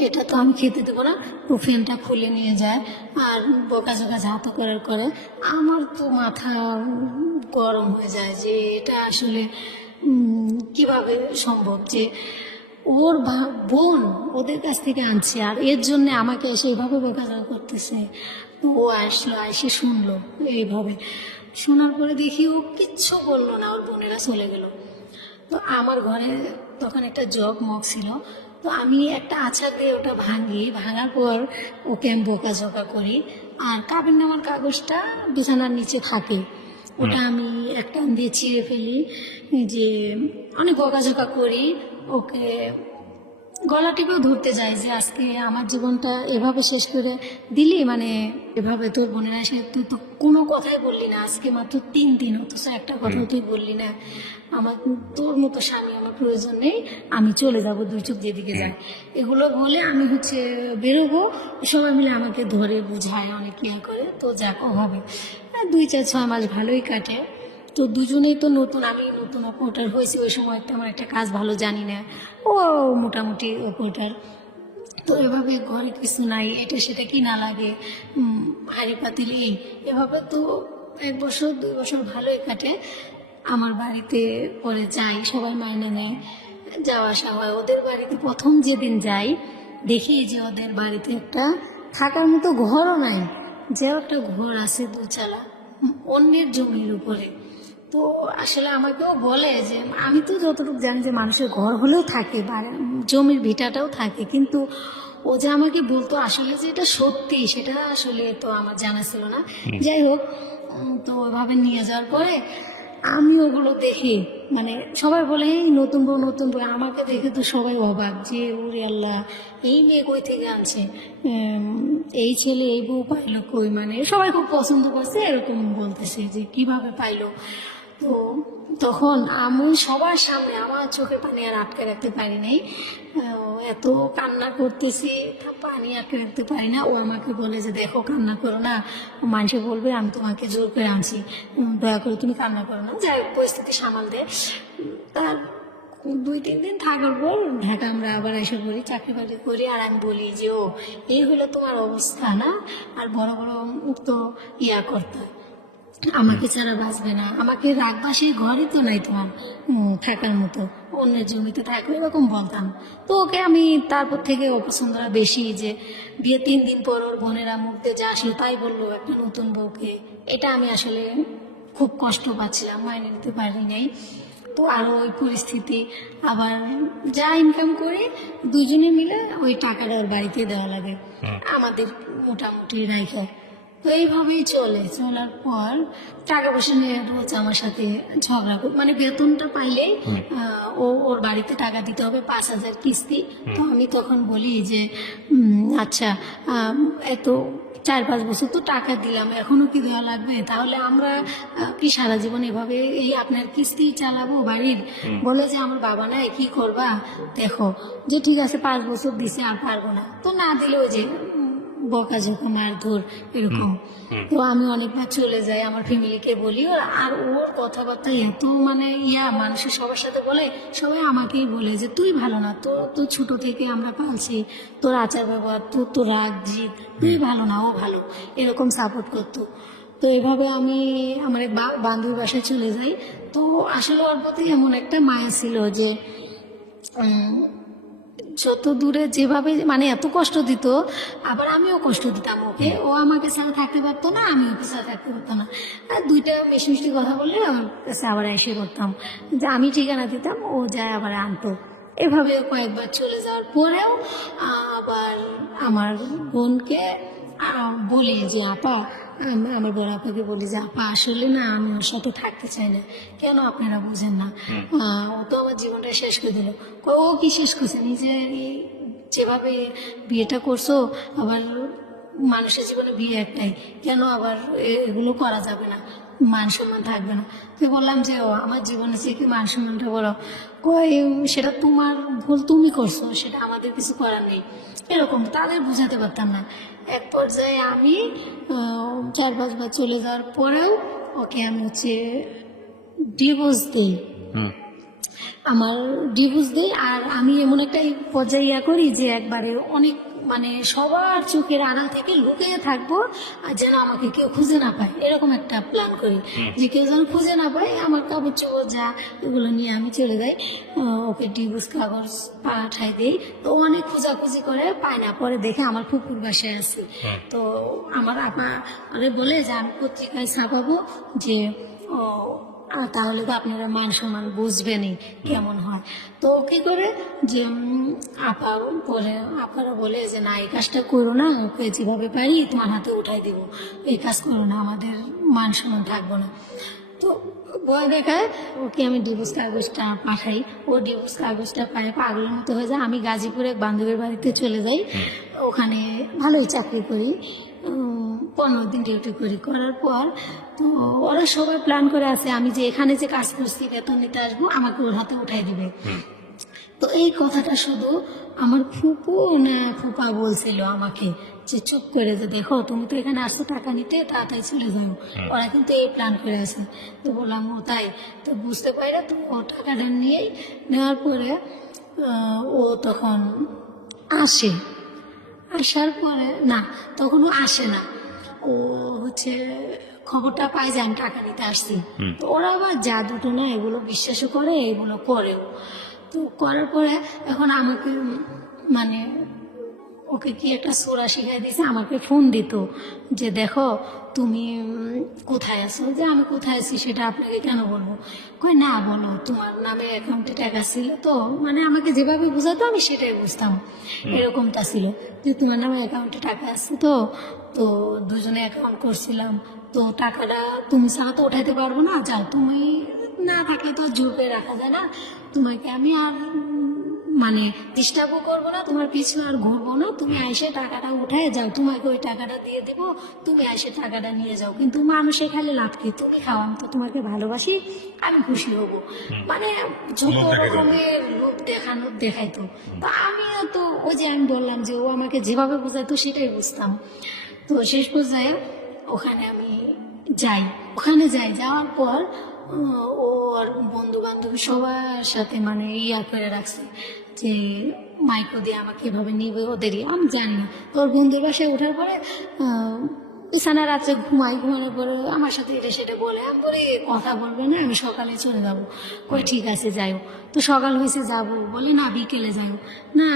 এটা তো আমি খেতে দেবো না। ও ফ্যানটা খুলে নিয়ে যায় আর বকাঝকা ঝাঁতো করার করে। আমার তো মাথা গরম হয়ে যায় যে এটা আসলে কিভাবে সম্ভব যে ওর বোন ওদের কাছ থেকে আনছে, আর এর জন্য আমাকে এসে এইভাবে বকাঝকা করতেছে। তো ও আসলো, এসে শুনলো এইভাবে। শোনার পরে দেখি ও কিচ্ছু বললো না, ওর বোনেরা চলে গেল। তো আমার ঘরে তখন একটা জগ মগ ছিল, তো আমি একটা আচার দিয়ে ওটা ভাঙার পর ওকে আমি বকাঝকা করি। আর কাবিন নামার কাগজটা বিছানার নিচে থাকে, ওটা আমি একটা দিয়ে ছিঁড়ে ফেলি, যে অনেক বকাঝকা করি ওকে। গলা টিপেও ধরতে যাই যে আজকে আমার জীবনটা এভাবে শেষ করে দিলি, মানে এভাবে তোর বোনেরা এসে তুই তো কোনো কথাই বললি না, আজকে মাত্র 3 দিন, অথচ একটা কথা তুই বললি না। আমার তোর মতো স্বামী আমার প্রয়োজন নেই, আমি চলে যাব, দুই চোখ যেদিকে যায়। এগুলো বলে আমি হচ্ছে বেরোবো, সবাই মিলে আমাকে ধরে বুঝায়, অনেক ইয়া করে। তো যাক, হবে 2-4-6 মাস ভালোই কাটে। তো দুজনেই তো নতুন, আমি নতুন অপারেটর হয়েছি ওই সময়, তেমন একটা কাজ ভালো জানি না, ও মোটামুটি অপারেটর। তো এভাবে ঘরে কিছু নাই, এটা সেটা কিনা লাগে, হাঁড়ি পাতিল এই, এভাবে তো 1 বছর 2 বছর ভালোই কাটে। আমার বাড়িতে পরে যাই, সবাই মাইনে নেয়, যাওয়া আসা হয়। ওদের বাড়িতে প্রথম যেদিন যাই দেখি যে ওদের বাড়িতে একটা থাকার মতো ঘরও নাই, যে একটা ঘর আছে 2 চালা অন্যের জমির উপরে। তো আসলে আমাকেও বলে যে আমি তো যতটুকু জানি যে মানুষের ঘর হলেও থাকে, জমির ভিটাটাও থাকে, কিন্তু ও যে আমাকে বলতো আসলে যে এটা সত্যি সেটা আসলে তো আমার জানা ছিল না। যাই হোক, তো ওইভাবে নিয়ে যাওয়ার পরে আমি ওগুলো দেখি, মানে সবাই বলে এই নতুন বউ নতুন বউ, আমাকে দেখে তো সবাই অবাক যে ওরে আল্লাহ, এই মেয়ে কই থেকে আনছে, এই ছেলে এই বউ পাইলো কই, মানে সবাই খুব পছন্দ করছে এরকম বলতেছে যে কিভাবে পাইলো। তো তখন আমি সবার সামনে আমার চোখে পানি আর আটকে রাখতে পারি নাই, এত কান্না করতেছি, পানি আটকে রাখতে পারি না। ও আমাকে বলে যে দেখো কান্না করো না, মানুষে বলবে আমি তোমাকে জোর করে আনছি, দয়া করে তুমি কান্না করো না। যাই হোক, পরিস্থিতি সামাল দেয়। তার 2-3 দিন থাকার পর ঢাকা আমরা আবার এসে করি, চাকরি বাকরি করি। আর আমি বলি যে ও এই হলো তোমার অবস্থা না, আর বড় বড় তো ইয়া করতে, আমাকে ছাড়া বাঁচবে না, আমাকে রাখবা, সেই ঘরই তো নাই তোমার থাকার মতো, অন্যের জমিতে থাকবে, এরকম বলতাম। তো ওকে আমি তারপর থেকে অপছন্দরা বেশি, যে বিয়ে 3 দিন পর ওর বোনেরা মুখ দিয়ে যা আসলো তাই বললো একটা নতুন বউকে, এটা আমি আসলে খুব কষ্ট পাচ্ছিলাম, মাইনে নিতে পারি নাই। তো আরও ওই পরিস্থিতি, আবার যা ইনকাম করি দুজনে মিলে ওই টাকাটা ওর বাড়িতে দেওয়া লাগে, আমাদের মোটামুটি রাইখা। তো এইভাবেই চলার পর টাকা পয়সা নিয়ে রোজ আমার সাথে ঝগড়া মানে বেতনটা পাইলেই ওর বাড়িতে টাকা দিতে হবে 5,000 কিস্তি। তো আমি তখন বলি যে আচ্ছা, এত 4-5 বছর তো টাকা দিলাম, এখনো কি দেওয়া লাগবে, তাহলে আমরা কি সারা জীবন এভাবে এই আপনার কিস্তি চালাবো বাড়ির? বলে যে আমার বাবা নাই, কি করবা দেখো, যে ঠিক আছে 5 বছর দিছে আর পারবো না। তো না দিলে ওই যে বকাঝকা মারধর এরকম। তো আমি অনেকবার চলে যাই, আমার ফ্যামিলিকে বলি, আর ওর কথাবার্তা এত মানে মানুষের সবার সাথে বলে, সবাই আমাকেই বলে যে তুই ভালো না, তো ছোট থেকে আমরা পালছি, তোর আচার ব্যবহার, তোর তো রাগ জিদ, তুই ভালো না, ও ভালো, এরকম সাপোর্ট করতো। তো এইভাবে আমি আমার এক বান্ধবীর বাসায় চলে যাই। তো আসলে ওর প্রতি এমন একটা মায়া ছিল যে উম, যত দূরে যেভাবে মানে এত কষ্ট দিত, আবার আমিও কষ্ট দিতাম ওকে। ও আমাকে ছাড়া থাকতে পারতো না, আমি ওকে ছাড়া থাকতে পারতো না। আর দুইটা মিষ্টি মিষ্টি কথা বললে আমার কাছে আবার এসে করতাম যে আমি ঠিকানা দিতাম, ও যায় আবার আনতো। এভাবে কয়েকবার চলে যাওয়ার পরেও আবার আমার বোনকে বলি যে আপা, আমার বড় আপাকে বলি যে আপা আসলে না আমি ওর সাথে থাকতে চাই না। কেন আপনারা বুঝেন না? ও তো আমার জীবনটা শেষ করে দিল। ও কি শেষ করছে? নিজের যেভাবে বিয়েটা করছো, আবার মানুষের জীবনে বিয়ে একটাই, কেন আবার এগুলো করা যাবে না? মান সম্মান থাকবে না? তো বললাম যে ও আমার জীবনে যে কি মান সম্মানটা বলো, কই সেটা তোমার ভুল, তুমি করছো, সেটা আমাদের কিছু করার নেই। এরকম তাদের বুঝাতে পারতাম না। এক পর্যায়ে আমি 4-5 বার চলে যাওয়ার পরেও ওকে আমি ডিভোর্স দিই। আমার ডিভোর্স দিই। আর আমি এমন একটা পর্যায়ে করি যে একবারে অনেক মানে সবার চোখের আড়াল থেকে লুকিয়ে থাকবো, আর যেন আমাকে কেউ খুঁজে না পায়, এরকম একটা প্ল্যান করি যে কেউ যেন খুঁজে না পায়। আমার কাপড় চোপড় যা এগুলো নিয়ে আমি চলে যাই, ওকে ডিভোর্স কাগজ পাঠাই দিই। তো অনেক খোঁজাখুঁজি করে পায় না, পরে দেখে আমার ফুপুর বাসায় আছি। তো আমার আপা আরে বলে যে আমি পত্রিকায় ছাপাবো যে ও, তাহলে তো আপনারা মান সম্মান বুঝবেনই কেমন হয়। তো কি করে যে আপারা বলে যে না এই কাজটা করো না, ওকে যেভাবে পারি তোমার হাতে উঠাই দিব, এই কাজ করো না, আমাদের মান সম্মান থাকবো না। তো ভয় দেখায় ওকে আমি ডিভোর্স কাগজটা পাঠাই। ও ডিভোর্স কাগজটা পায়, পাগলের মতো হয়ে যায়। আমি গাজীপুরে এক বান্ধবীর বাড়িতে চলে যাই, ওখানে ভালোই চাকরি করি, 15 দিন ডিউটি করার পর তো ওরা সবাই প্ল্যান করে আছে আমি যে এখানে যে কাজ করছি বেতন নিতে আসবো, আমাকে ওর হাতে উঠাই দিবে। তো এই কথাটা শুধু আমার ফুপু না ফুপা বলছিল আমাকে যে চুপ করে, যে দেখো তুমি তো এখানে আসছো টাকা নিতে, তাড়াতাড়ি চলে যাও, ওরা কিন্তু এই প্ল্যান করে আছে। তো বললাম ও তাই? তো বুঝতে পারে তো ও টাকাটা নিয়েই নেওয়ার পরে ও তখন আসে। আসার পরে না, তখন ও আসে না, ও খবরটা পায় যে আমি টাকা নিতে আসছি। তো ওরা আবার জাদুটো না এগুলো বিশ্বাসও করে, এগুলো করেও। তো করার পরে এখন আমাকে মানে ওকে কি একটা সোরা শিখাই দিয়েছে, আমাকে ফোন দিত যে দেখো তুমি কোথায় আছো, যে আমি কোথায় আছি সেটা আপনাকে কেন বলবো? কই না বলো, তোমার নামে অ্যাকাউন্টে টাকা ছিল তো, মানে আমাকে যেভাবে বুঝাতো আমি সেটাই বুঝতাম। এরকমটা ছিল যে তোমার নামে অ্যাকাউন্টে টাকা আছে তো, তো দুজনে অ্যাকাউন্ট করছিলাম, তো টাকাটা তুমি ছাড়া তো উঠাইতে পারবো না, যাও তুমি না থাকলে তো জোর করে রাখা যায় না, তোমাকে আমি আর মানে ডিস্টার্বও করবো না, তোমার পিছু আর ঘুরবো না, তুমি আইসে টাকাটা উঠায় যাও, তোমাকে ওই টাকাটা দিয়ে দেবো, তুমি আইসে টাকাটা নিয়ে যাও। কিন্তু মানুষে খালি লাভ কি, তুমি খাও, আমি তো তোমাকে ভালোবাসি, আমি খুশি হব। মানে যত রকমের লোক দেখাইতো। তো আমিও তো ওই যে আমি বললাম যে ও আমাকে যেভাবে বোঝাইতো সেটাই বুঝতাম। তো শেষ পর্যায়ে ওখানে আমি যাই, যাওয়ার পর ওর বন্ধু বান্ধবী সবার সাথে মানে করে রাখছে যে মাইক্রো দিয়ে আমাকে এভাবে নিবে, ওদেরই আমি জানি না। তোর বন্ধুর বাসায় ওঠার পরে বিছানা রাত্রে ঘুমানোর পরে আমার সাথে এটা সেটা বলে, আমি বলি কথা বলবে না, আমি সকালে চলে যাবো। কই ঠিক আছে যাইও। তো সকাল হয়েছে যাবো, বলে না বিকেলে যাইও। না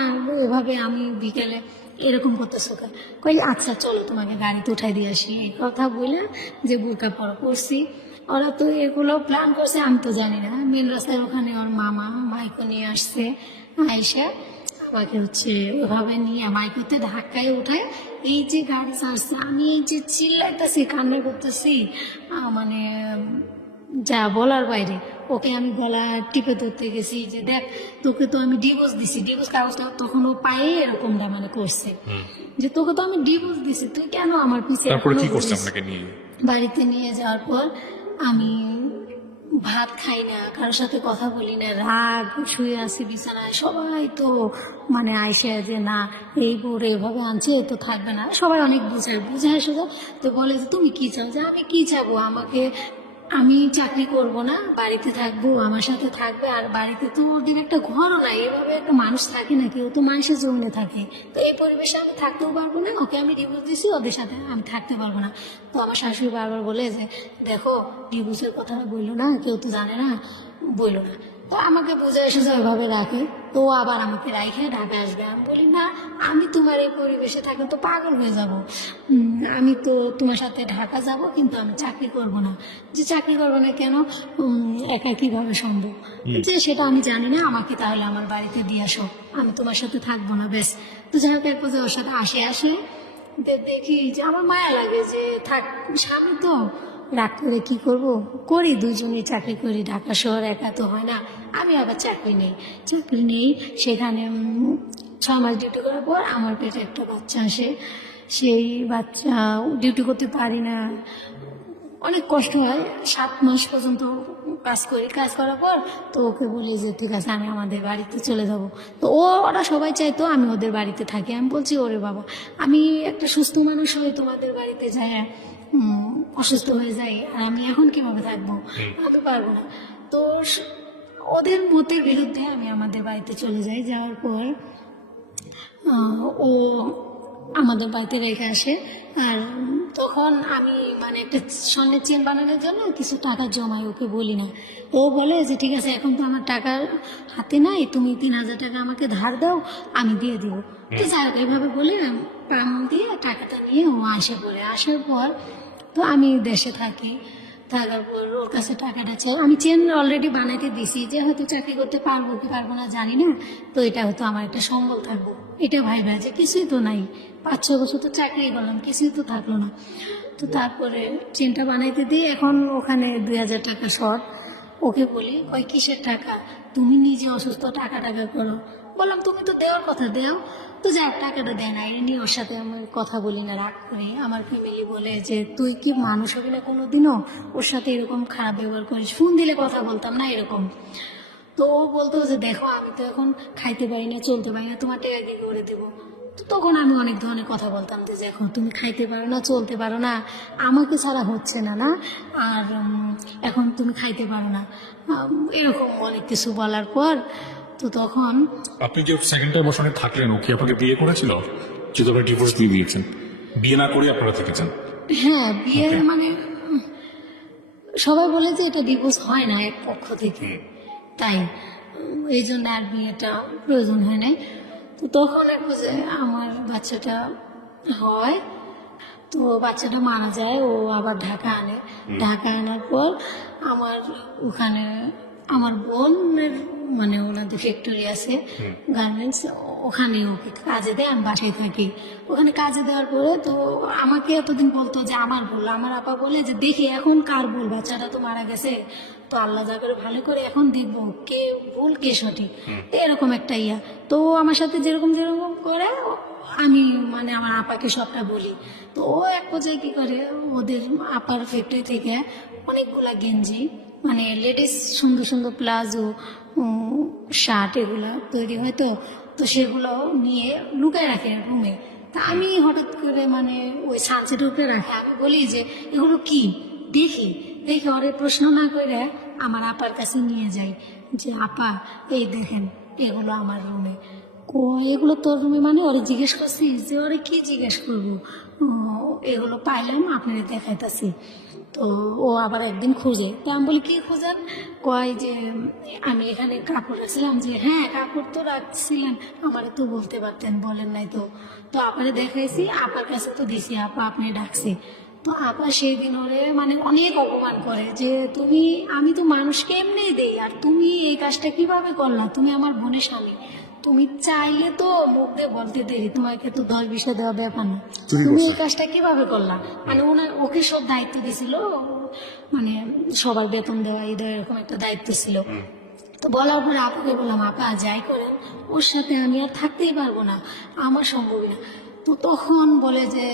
এভাবে আমি বিকেলে এরকম করতেছো কেন? কই আচ্ছা চলো তোমাকে গাড়িতে উঠাই দিয়ে আসি, এই কথা বলে যে বোরকা পরা করছি। ওরা তো এগুলো প্ল্যান করছে, আমি তো জানি না। মেন রাস্তার ওখানে ওর মামা মাইকো নিয়ে আসছে, আইসা আমাকে ওভাবে নিয়ে মাইকোতে ধাক্কায় উঠায় এই যে গাড়ি ছাড়ছে, আমি এই যে চিল্লাইতেছি কান্না করতেছি, মানে যা বলার বাইরে। ওকে আমি গলা টিপে ধরতে গেছি যে দেখ তোকে তো আমি ডিভোর্স দিছি, ডিভোর্স কাগজটা তখন ও পায়ে এরকমটা মানে করছে যে তোকে তো আমি ডিভোর্স দিছি, তুই কেন আমার পিছিয়ে। তারপরে কি করছে আপনাকে নিয়ে? বাড়িতে নিয়ে যাওয়ার পর আমি ভাত খাই না, কারোর সাথে কথা বলি না, রাগ শুয়ে আছি বিছানায়। সবাই তো মানে আইসে যে না এই বোরে এভাবে আনছে তো থাকবে না, সবাই অনেক বুঝায় সোজা। তো বলে যে তুমি কি চাও, যে আমি কি চাবো, আমাকে আমি চাকরি করব না, বাড়িতে থাকবো, আমার সাথে থাকবে। আর বাড়িতে তো ওদের একটা ঘরও নাই, এভাবে একটা মানুষ থাকে নাকি? ও তো মানুষের জমিনে থাকে। তো এই পরিবেশে আমি থাকতেও পারবো না। ওকে আমি ডিভোর্স দিছি, ওদের সাথে আমি থাকতে পারবো না। তো আমার শাশুড়ি বারবার বলে যে দেখো, ডিভোর্সের কথা বললো না, কেউ তো জানে না, বললো না। তো আমাকে বুঝে এসেছে ওইভাবে রাখে। তো ও আবার আমাকে রাইখে ঢাকা আসবে। আমি বলি না, আমি তোমার এই পরিবেশে থাকলে তো পাগল হয়ে যাব। আমি তো তোমার সাথে ঢাকা যাব, কিন্তু আমি চাকরি করব না। যে চাকরি করবো না কেন? একা কিভাবে সম্ভব? যে সেটা আমি জানি না, আমাকে তাহলে আমার বাড়িতে দিয়ে আসো, আমি তোমার সাথে থাকবো না। বেশ। তো যাই হোক, এরপর যে ওর সাথে আসে দেখি যে আমার মায়া লাগে যে থাক, স্বামী তো, রাগ করে কি করব? করি, দুজনেই চাকরি করি। ঢাকা শহর একা তো হয় না। আমি আবার চাকরি নেই সেখানে 6 মাস ডিউটি করার পর আমার পেটে একটা বাচ্চা আসে। সেই বাচ্চা, ডিউটি করতে পারি না, অনেক কষ্ট হয়। 7 মাস পর্যন্ত কাজ করি। কাজ করার পর তো ওকে বলি যে ঠিক আছে, আমি আমাদের বাড়িতে চলে যাব। তো ওরা সবাই চাইতো আমি ওদের বাড়িতে থাকি। আমি বলছি ওরে বাবা, আমি একটা সুস্থ মানুষ হয়ে তোমাদের বাড়িতে যাই, অসুস্থ হয়ে যাই, আর আমি এখন কিভাবে থাকবো? আমি পারবো না। তো ওদের মতের বিরুদ্ধে আমি আমাদের বাড়িতে চলে যাই। যাওয়ার পর ও আমাদের বাড়িতে রেখে আসে। আর তখন আমি মানে একটা স্বর্ণের চেন বানানোর জন্য কিছু টাকা জমাই, ওকে বলি না। ও বলে যে ঠিক আছে, এখন তো আমার টাকা হাতে নাই, তুমি 3,000 টাকা আমাকে ধার দাও, আমি দিয়ে দিব। তো যাই হোক, এইভাবে বলে পাম দিয়ে টাকাটা নিয়ে ও আসার পর তো আমি দেশে থাকি। থাকার পর ওর কাছে টাকাটা চাই। আমি চেন অলরেডি বানাইতে দিছি, যে হয়তো চাকরি করতে পারবো কি পারবো না জানি না। তো এটা হয়তো আমার একটা সম্বল থাকবো, এটা ভাইবা যে কিছুই তো নাই। 5-6 বছর তো চাকরি করলাম, কিছুই তো থাকলো না। তো তারপরে চেনটা বানাইতে দিই। এখন ওখানে 2,000 টাকা শর্ট। ওকে বলি, কয় কিসের টাকা? তুমি নিজে অসুস্থ, টাকা করো। বললাম তুমি তো দেওয়ার কথা দেও। তো যাক, টাকাটা দেয় না। এটা নিয়ে ওর সাথে আমার কথা বলি না, রাগ করি। আমার ফ্যামিলি বলে যে তুই কি মানুষ হবি না কোনোদিনও? ওর সাথে এরকম খারাপ ব্যবহার করিস। ফোন দিলে কথা বলতাম না এরকম। তো ও বলতো যে দেখো, আমি তো এখন খাইতে পারি না, চলতে পারি না, তোমার টাকা কি করে দেবো? তো তখন আমি অনেক ধরনের কথা বলতাম যে দেখো, তুমি খাইতে পারো না, চলতে পারো না, আমাকে ছাড়া হচ্ছে না না, আর এখন তুমি খাইতে পারো না, এরকম অনেক কিছু বলার পর তো তখন আপনি যে সেকেন্ড টাইম ওর সঙ্গে থাকলেন, ও কি আপনাকে বিয়ে করেছিল? যেহেতু আপনি ডিভোর্স দিয়ে দিয়েছেন, বিয়ে না করে আপনারা থেকেছেন। হ্যাঁ, বিয়ে Okay. মানে সবাই বলে যে এটা ডিভোর্স হয় না এক পক্ষ থেকে, তাই এই জন্য আর বিয়েটা প্রয়োজন হয় নাই। তো তখন একটু যে আমার বাচ্চাটা হয়, তো বাচ্চাটা মারা যায়। ও আবার ঢাকা আনে। ঢাকা আনার পর আমার ওখানে আমার বোনের মানে ওনাদের ফ্যাক্টরি আছে, গার্মেন্টস, ওখানে ওকে কাজে দেয়। আমি বাসায় থাকি। ওখানে কাজে দেওয়ার পরে তো আমাকে এতদিন বলতো যে আমার ভুল। আমার আপা বলে যে দেখি এখন কার ভুল, বাচ্চাটা তো মারা গেছে, তো আল্লাহ যা করে ভালো করে এখন দেখবো কে ভুল কে সঠিক। তো এরকম একটা ইয়া। তো ও আমার সাথে যেরকম যেরকম করে আমি মানে আমার আপাকে সবটা বলি। তো ও এক পর্যায়ে কি করে, ওদের আপার ফ্যাক্টরি থেকে অনেকগুলা গেঞ্জি, মানে লেডিস সুন্দর সুন্দর প্লাজো, শার্ট এগুলা তৈরি হয়। তো তো সেগুলো নিয়ে লুকায় রাখে রুমে। তা আমি হঠাৎ করে মানে ওই সানসেট উপরে রাখে। আমি বলি যে এগুলো কি, দেখি দেখি। ওরে প্রশ্ন না করে আমার আপার কাছে নিয়ে যাই যে আপা, এই দেখেন এগুলো আমার রুমে। এগুলো তোর রুমে? মানে ওরে জিজ্ঞেস করছি যে ওরে কি জিজ্ঞেস করবো, এগুলো পাইলাম আপনারে দেখাইতাছি। তো ও আবার একদিন খুঁজে। তো আমি বলি কি খুঁজেন? কয় যে আমি এখানে কাপড় রাখছিলাম। যে হ্যাঁ, কাপড় তো রাখছিলেন, আমারে তো বলতে পারতেন, বলেন নাই তো। তো আপনারে দেখাইছি, আপার কাছে তো দিছি, আপা আপনি ডাকছে। তো আপা সেই দিন ওরে মানে অনেক অপমান করে যে তুমি, আমি তো মানুষকে এমনি দেই, আর তুমি এই কাজটা কিভাবে করলা? তুমি আমার বোনের স্বামী, তুমি চাইলে তো মুখ দিয়ে বলতে দেরি, তোমাকে তো 10-20 দেওয়া ব্যাপার না, তুমি এই কাজটা কিভাবে করলা? মানে ওকে সব দায়িত্ব দিছিল, মানে সবার বেতন দেওয়া, এই দেওয়া, এরকম একটা দায়িত্ব ছিল। তো বলার পরে আপুকে বললাম, আপা যাই করেন, ওর সাথে আমি আর থাকতেই পারবো না, আমার সম্ভবই না। তো তখন বলে যে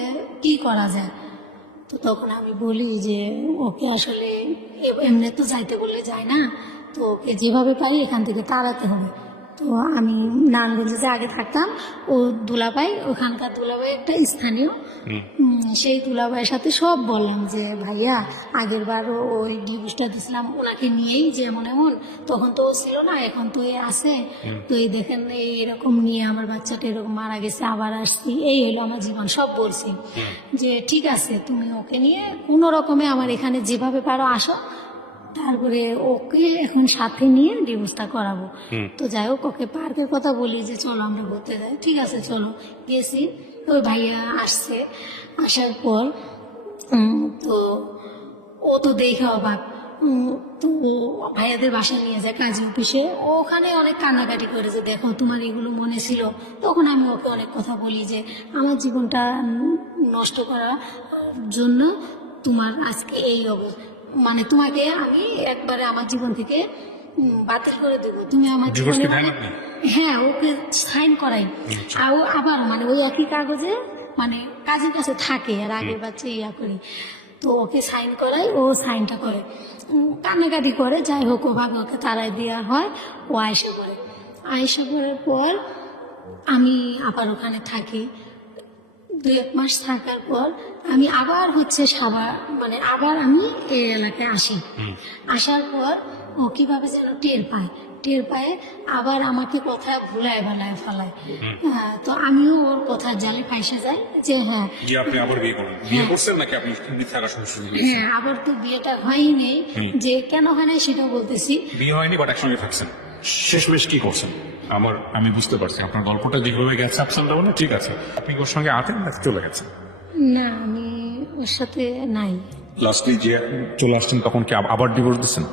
কি করা যায়? তো তখন আমি বলি যে ওকে আসলে এমনি তো যাইতে বললে যায় না, তো ওকে যেভাবে পারি এখান থেকে তাড়াতে হবে। তো আমি নারায়ণগঞ্জে যে আগে থাকতাম, ও দুলাভাই, ওখানকার দুলাভাই একটা স্থানীয়, সেই দুলাভাইয়ের সাথে সব বললাম যে ভাইয়া আগের বারও ওই ডিভোর্সটা দিয়েছিলাম ওনাকে নিয়েই, যে এমন এমন, তখন তো ও ছিল না, এখন তো এ আছে, তো এই দেখেন এরকম নিয়ে আমার বাচ্চাটা এরকম মারা গেছে, আবার আসছি, এই হলো আমার জীবন, সব বলছি। যে ঠিক আছে তুমি ওকে নিয়ে কোনো রকমে আমার এখানে যেভাবে পারো আসো, তারপরে ওকে এখন সাথে নিয়ে ডিভোর্সটা করাবো। তো যাই হোক, ওকে পার্কের কথা বলি যে চলো আমরা ঘুরতে যাই, ঠিক আছে চলো, গেছি। ওই ভাইয়া আসছে, আসার পর তো ও তো দেখে অবাক, তো ও ভাইয়াদের বাসা নিয়ে যায় কাজী অফিসে, ও ওখানে অনেক কান্নাকাটি করে যে দেখো তোমার এগুলো মনে ছিল। তখন আমি ওকে অনেক কথা বলি যে আমার জীবনটা নষ্ট করার জন্য তোমার আজকে এই অবস্থা, মানে তোমাকে আমি একবারে আমার জীবন থেকে বাতিল করে দেবো, তুমি আমার Divorce জীবনে কি দেন আপনি? হ্যাঁ ওকে সাইন করাই। আর ও আবার মানে ওই একই কাগজে মানে কাজের কাছে থাকে, আর আগের বাচ্চা ইয়া করি, তো ওকে সাইন করাই, ও সাইনটা করে কান্নাকাটি করে। যাই হোক, ও ভাবে ওকে তাড়াই দেওয়া হয়, ও আয়সা করে। আয়সা করার পর আমি আবার ওখানে থাকি। 2-1 মাস থাকার পর আমি আবার হচ্ছে সাবার, মানে আবার আমি এই এলাকায় আসি। আসার পর ও কিভাবে যেন টের পায়, আবার আমাকে কথা ভুলায় ভালায় ফেলায়। তো আমিও ওর কথার জালে ফাইসে যাই যে হ্যাঁ যে আপনি আবার বিয়ে করলেন, বিয়ে করছেন নাকি আপনি মিথ্যা আকাশ শুরু করেছেন? হ্যাঁ আবার তো বিয়েটা হয়নি, যে কেন হয় না সেটাও বলতেছি। বিয়ে হয়নি, বাট একসঙ্গে থাকছেন। শেষমেশ কি করছেন? আমি বুঝতে পারছি আপনার গল্পটা যেভাবে গেছে আপস এন্ড ডাউনে, ঠিক আছে। আপনি ওর সঙ্গে আতেন নাকি চলে গেছেন? না, আমি ওর সাথে নাই। লাস্টলি যে চলে আসছেন তখন কি আবার ডিভোর্স দিচ্ছেন?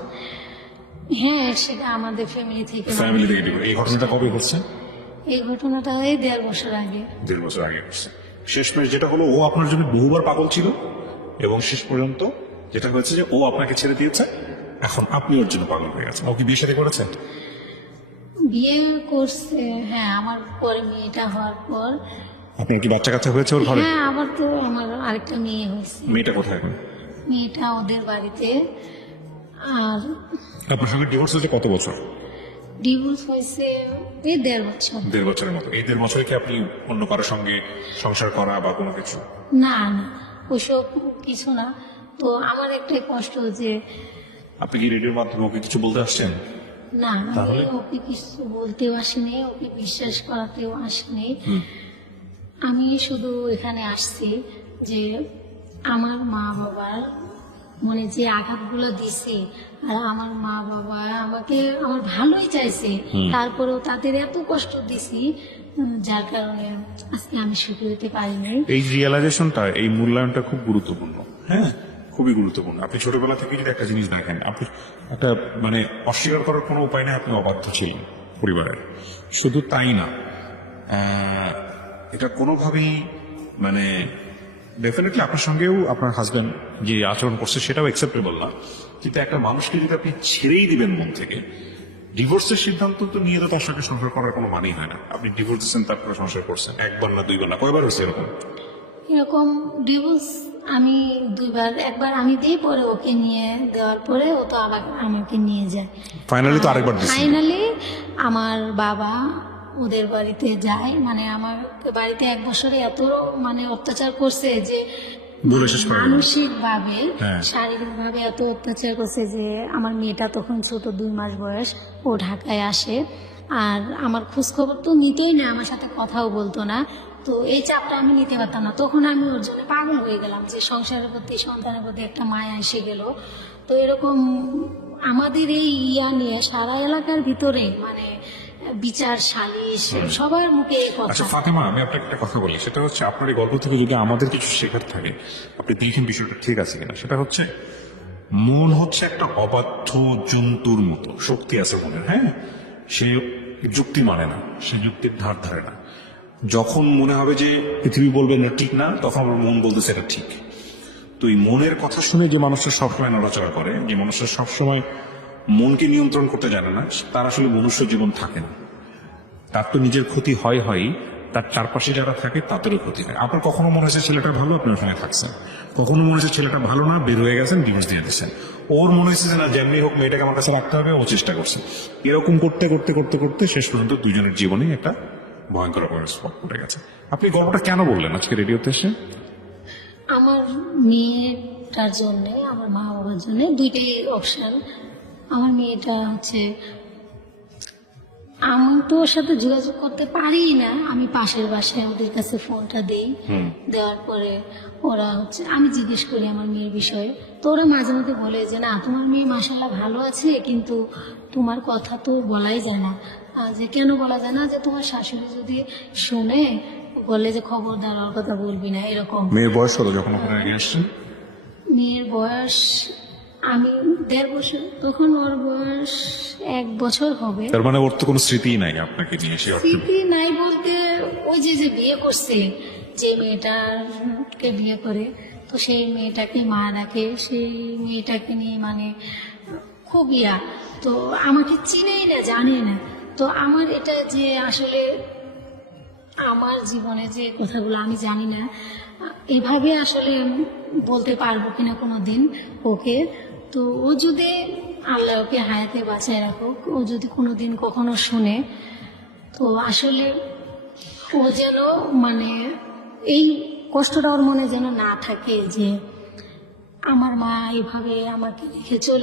হ্যাঁ, সেটা আমাদের ফ্যামিলি থেকে। ফ্যামিলি থেকে ডিভোর্স। এই ঘটনাটা কবে হচ্ছে? এই ঘটনাটা এই 1.5 বছর আগে। 1.5 বছর আগে হচ্ছে। শেষমেশ যেটা হলো, ও আপনার জন্য বহুবার পাগল ছিল, এবং শেষ পর্যন্ত যেটা হয়েছে যে ও আপনাকে ছেড়ে দিয়েছে, এখন আপনি ওর জন্য পাগল হয়ে গেছেন। ও কি বিয়ে শাদী করেছেন? বিয়ে করছে, হ্যাঁ, আমার পরে মেয়েটা হওয়ার পর। আপনার কি বাচ্চা কাচ্চা হয়েছে ওর ঘরে? হ্যাঁ, আবার তো আমার আরেকটা মেয়ে হয়েছে। মেয়েটা কোথায় এখন? মেয়েটা ওদের বাড়িতে। আর আপনার সঙ্গে ডিভোর্স হয়েছে কত বছর? ডিভোর্স হয়েছে এই 1.5 বছর। 1.5 বছরের মতো। এই 1.5 বছরে কি আপনি অন্য কারোর সঙ্গে সংসার করা বা কোনো কিছু? না না, ওসব কিছু না। তো আমার একটাই কষ্ট যে আপনি কি রেডিওর মাধ্যমে ওকে কিছু বলতে আসছেন? না, আমি তাহলে? ওকে কিছু বলতেও আসিনি, ওকে বিশ্বাস করাতেও আসিনি। আমি শুধু এখানে আসছি যে আমার মা বাবার মনে যে আঘাতগুলো দিছে, আর আমার মা বাবা আমাকে আমার ভালোই চাইছে, তারপরেও তাদের এত কষ্ট দিছি, যার কারণে আজকে আমি সুখী হতে পারিনি। এই রিয়েলাইজেশনটা, এই মূল্যায়নটা খুব গুরুত্বপূর্ণ। হ্যাঁ, খুবই গুরুত্বপূর্ণ। আপনি ছোটবেলা থেকে যদি একটা জিনিস দেখেন, আপনি একটা মানে অস্বীকার করার কোনো উপায় নেই, আপনি অবাধ্য ছিলেন পরিবারের। শুধু তাই না, এটা কোনোভাবেই মানে ডেফিনেটলি আপনার সঙ্গেও আপনার হাজব্যান্ড যে আচরণ করছে সেটাও অ্যাকসেপ্টেবল না। কিন্তু একটা মানুষকে যদি আপনি ছেড়েই দিবেন মন থেকে, ডিভোর্সের সিদ্ধান্ত তো নিয়ে তো তার সঙ্গে সংসার করার কোনো মানেই হয় না। আপনি ডিভোর্স দিচ্ছেন, তারপরে সংসার করছেন, 1 বার না 2 বার না, কয়বার হয়েছে এরকম? এরকম ডিভোর্স আমি 2 বার, একবার আমি দিই, পরে ওকে নিয়ে দেওয়ার পরে ও তো আবার আমাকে নিয়ে যায়। ফাইনালি তো আরেকবার দিচ্ছেন। ফাইনালি আমার বাবা ওদের বাড়িতে যায়, মানে আমার বাড়িতে 1 বছরে এত মানে অত্যাচার করছে যে বলে শেষ করা যাবে না। মানসিক ভাবে, হ্যাঁ। শারীরিক ভাবে এত অত্যাচার করছে যে আমার মেয়েটা তখন ছোট, 2 মাস বয়স, ও ঢাকায় আসে, আর আমার খোঁজ খবর তো নিতেই না, আমার সাথে কথাও বলতো না। তো এই চাপটা আমি নিতে পারতাম না, তখন আমি ওর জন্য পাগল হয়ে গেলাম যে সংসারের প্রতি, সন্তানের প্রতি একটা মায়া এসে গেল। তো এরকম আমাদের এই ইয়া নিয়ে সারা এলাকার ভিতরে মানে বিচার সালিশ সবার মুখে এই কথা। আচ্ছা ফাতেমা, আমি আপনাকে একটা কথা বলি, সেটা হচ্ছে আপনার এই গল্প থেকে যদি আমাদের কিছু শেখার থাকে, আপনি দেখেন বিষয়টা ঠিক আছে কিনা। সেটা হচ্ছে, মন হচ্ছে একটা অবাধ্য জন্তুর মতো, শক্তি আছে মনের। হ্যাঁ, সে যুক্তি মানে না, সে যুক্তির ধার ধারে না। যখন মনে হবে যে পৃথিবী বলবে না ঠিক না, তখন আমার মন বলতেছে এটা ঠিক। তো এই মনের কথা শুনে যে মানুষটা সবসময় নড়াচড়া করে, যে মানুষটা সবসময় মনকে নিয়ন্ত্রণ করতে জানে না, তার আসলে মনুষ্য জীবন থাকে না। তার তো নিজের ক্ষতি হয়, তার চারপাশে যারা থাকে তাদেরও ক্ষতি হয়। আপনার কখনো মনে হয়েছে ছেলেটা ভালো, আপনি ওর সঙ্গে থাকছেন, কখনো মনে হয়েছে ছেলেটা ভালো না, বের হয়ে গেছেন, ডিভোর্স দিয়ে দিচ্ছেন। ওর মনে হয়েছে যে না, যেমনি হোক মেয়েটাকে আমার কাছে রাখতে হবে, ও চেষ্টা করছে। এরকম করতে করতে করতে করতে শেষ পর্যন্ত দুজনের জীবনে একটা ভয়ঙ্কর স্পট পড়ে গেছে। আপনি গল্পটা কেন বললেন আজকে রেডিওতে এসে? আমার মেয়েটার জন্য, আমার মা বাবার জন্য দুইটাই অপশন। আমার মেয়েটা হচ্ছে, আমি তো ওর সাথে যোগাযোগ করতে পারি না, আমি পাশের বাসায় ওদের কাছে ফোনটা দিই, দেওয়ার পরে ওরা হচ্ছে, আমি জিজ্ঞেস করি আমার মেয়ের বিষয়ে, তো ওরা মাঝে মধ্যে বলে যে না তোমার মেয়ে মাশাআল্লাহ ভালো আছে, কিন্তু তোমার কথা তো বলাই যায় না। যে কেন বলা যায় না, যে তোমার শাশুড়ি যদি শুনে বলে যে খবরদার ওর কথা বলবি না, এরকম। মেয়ের বয়স হলো যখন ওখানে নিয়ে আসছেন? মেয়ের বয়স, আমি 1.5 বছর, তখন ওর বয়স 1 বছর হবে। তার মানে ওর তো কোনো স্মৃতিই নাই আপনাকে নিয়ে সে অর্থে। স্মৃতি নাই বলতে, ওই যে যে বিয়ে করছে, যে মেয়েটাকে বিয়ে করে, তো সেই মেয়েটাকে মা ডাকে, সেই মেয়েটাকে নিয়ে মানে খুব তো আমাকে চিনেই না, জানে না। তো আমার এটা যে আসলে আমার জীবনে যে কথাগুলো আমি জানি না, এভাবে আসলে বলতে পারবো কিনা কোনো দিন ওকে। তো ও যদি, আল্লাহ ওকে হায়াতে বাঁচায় রাখুক, ও যদি কোনো দিন কখনো শুনে, তো আসলে ও যেন মানে এই কষ্টটা ওর মনে যেন না থাকে যে আমার মা এভাবে আমাকে রেখে চলে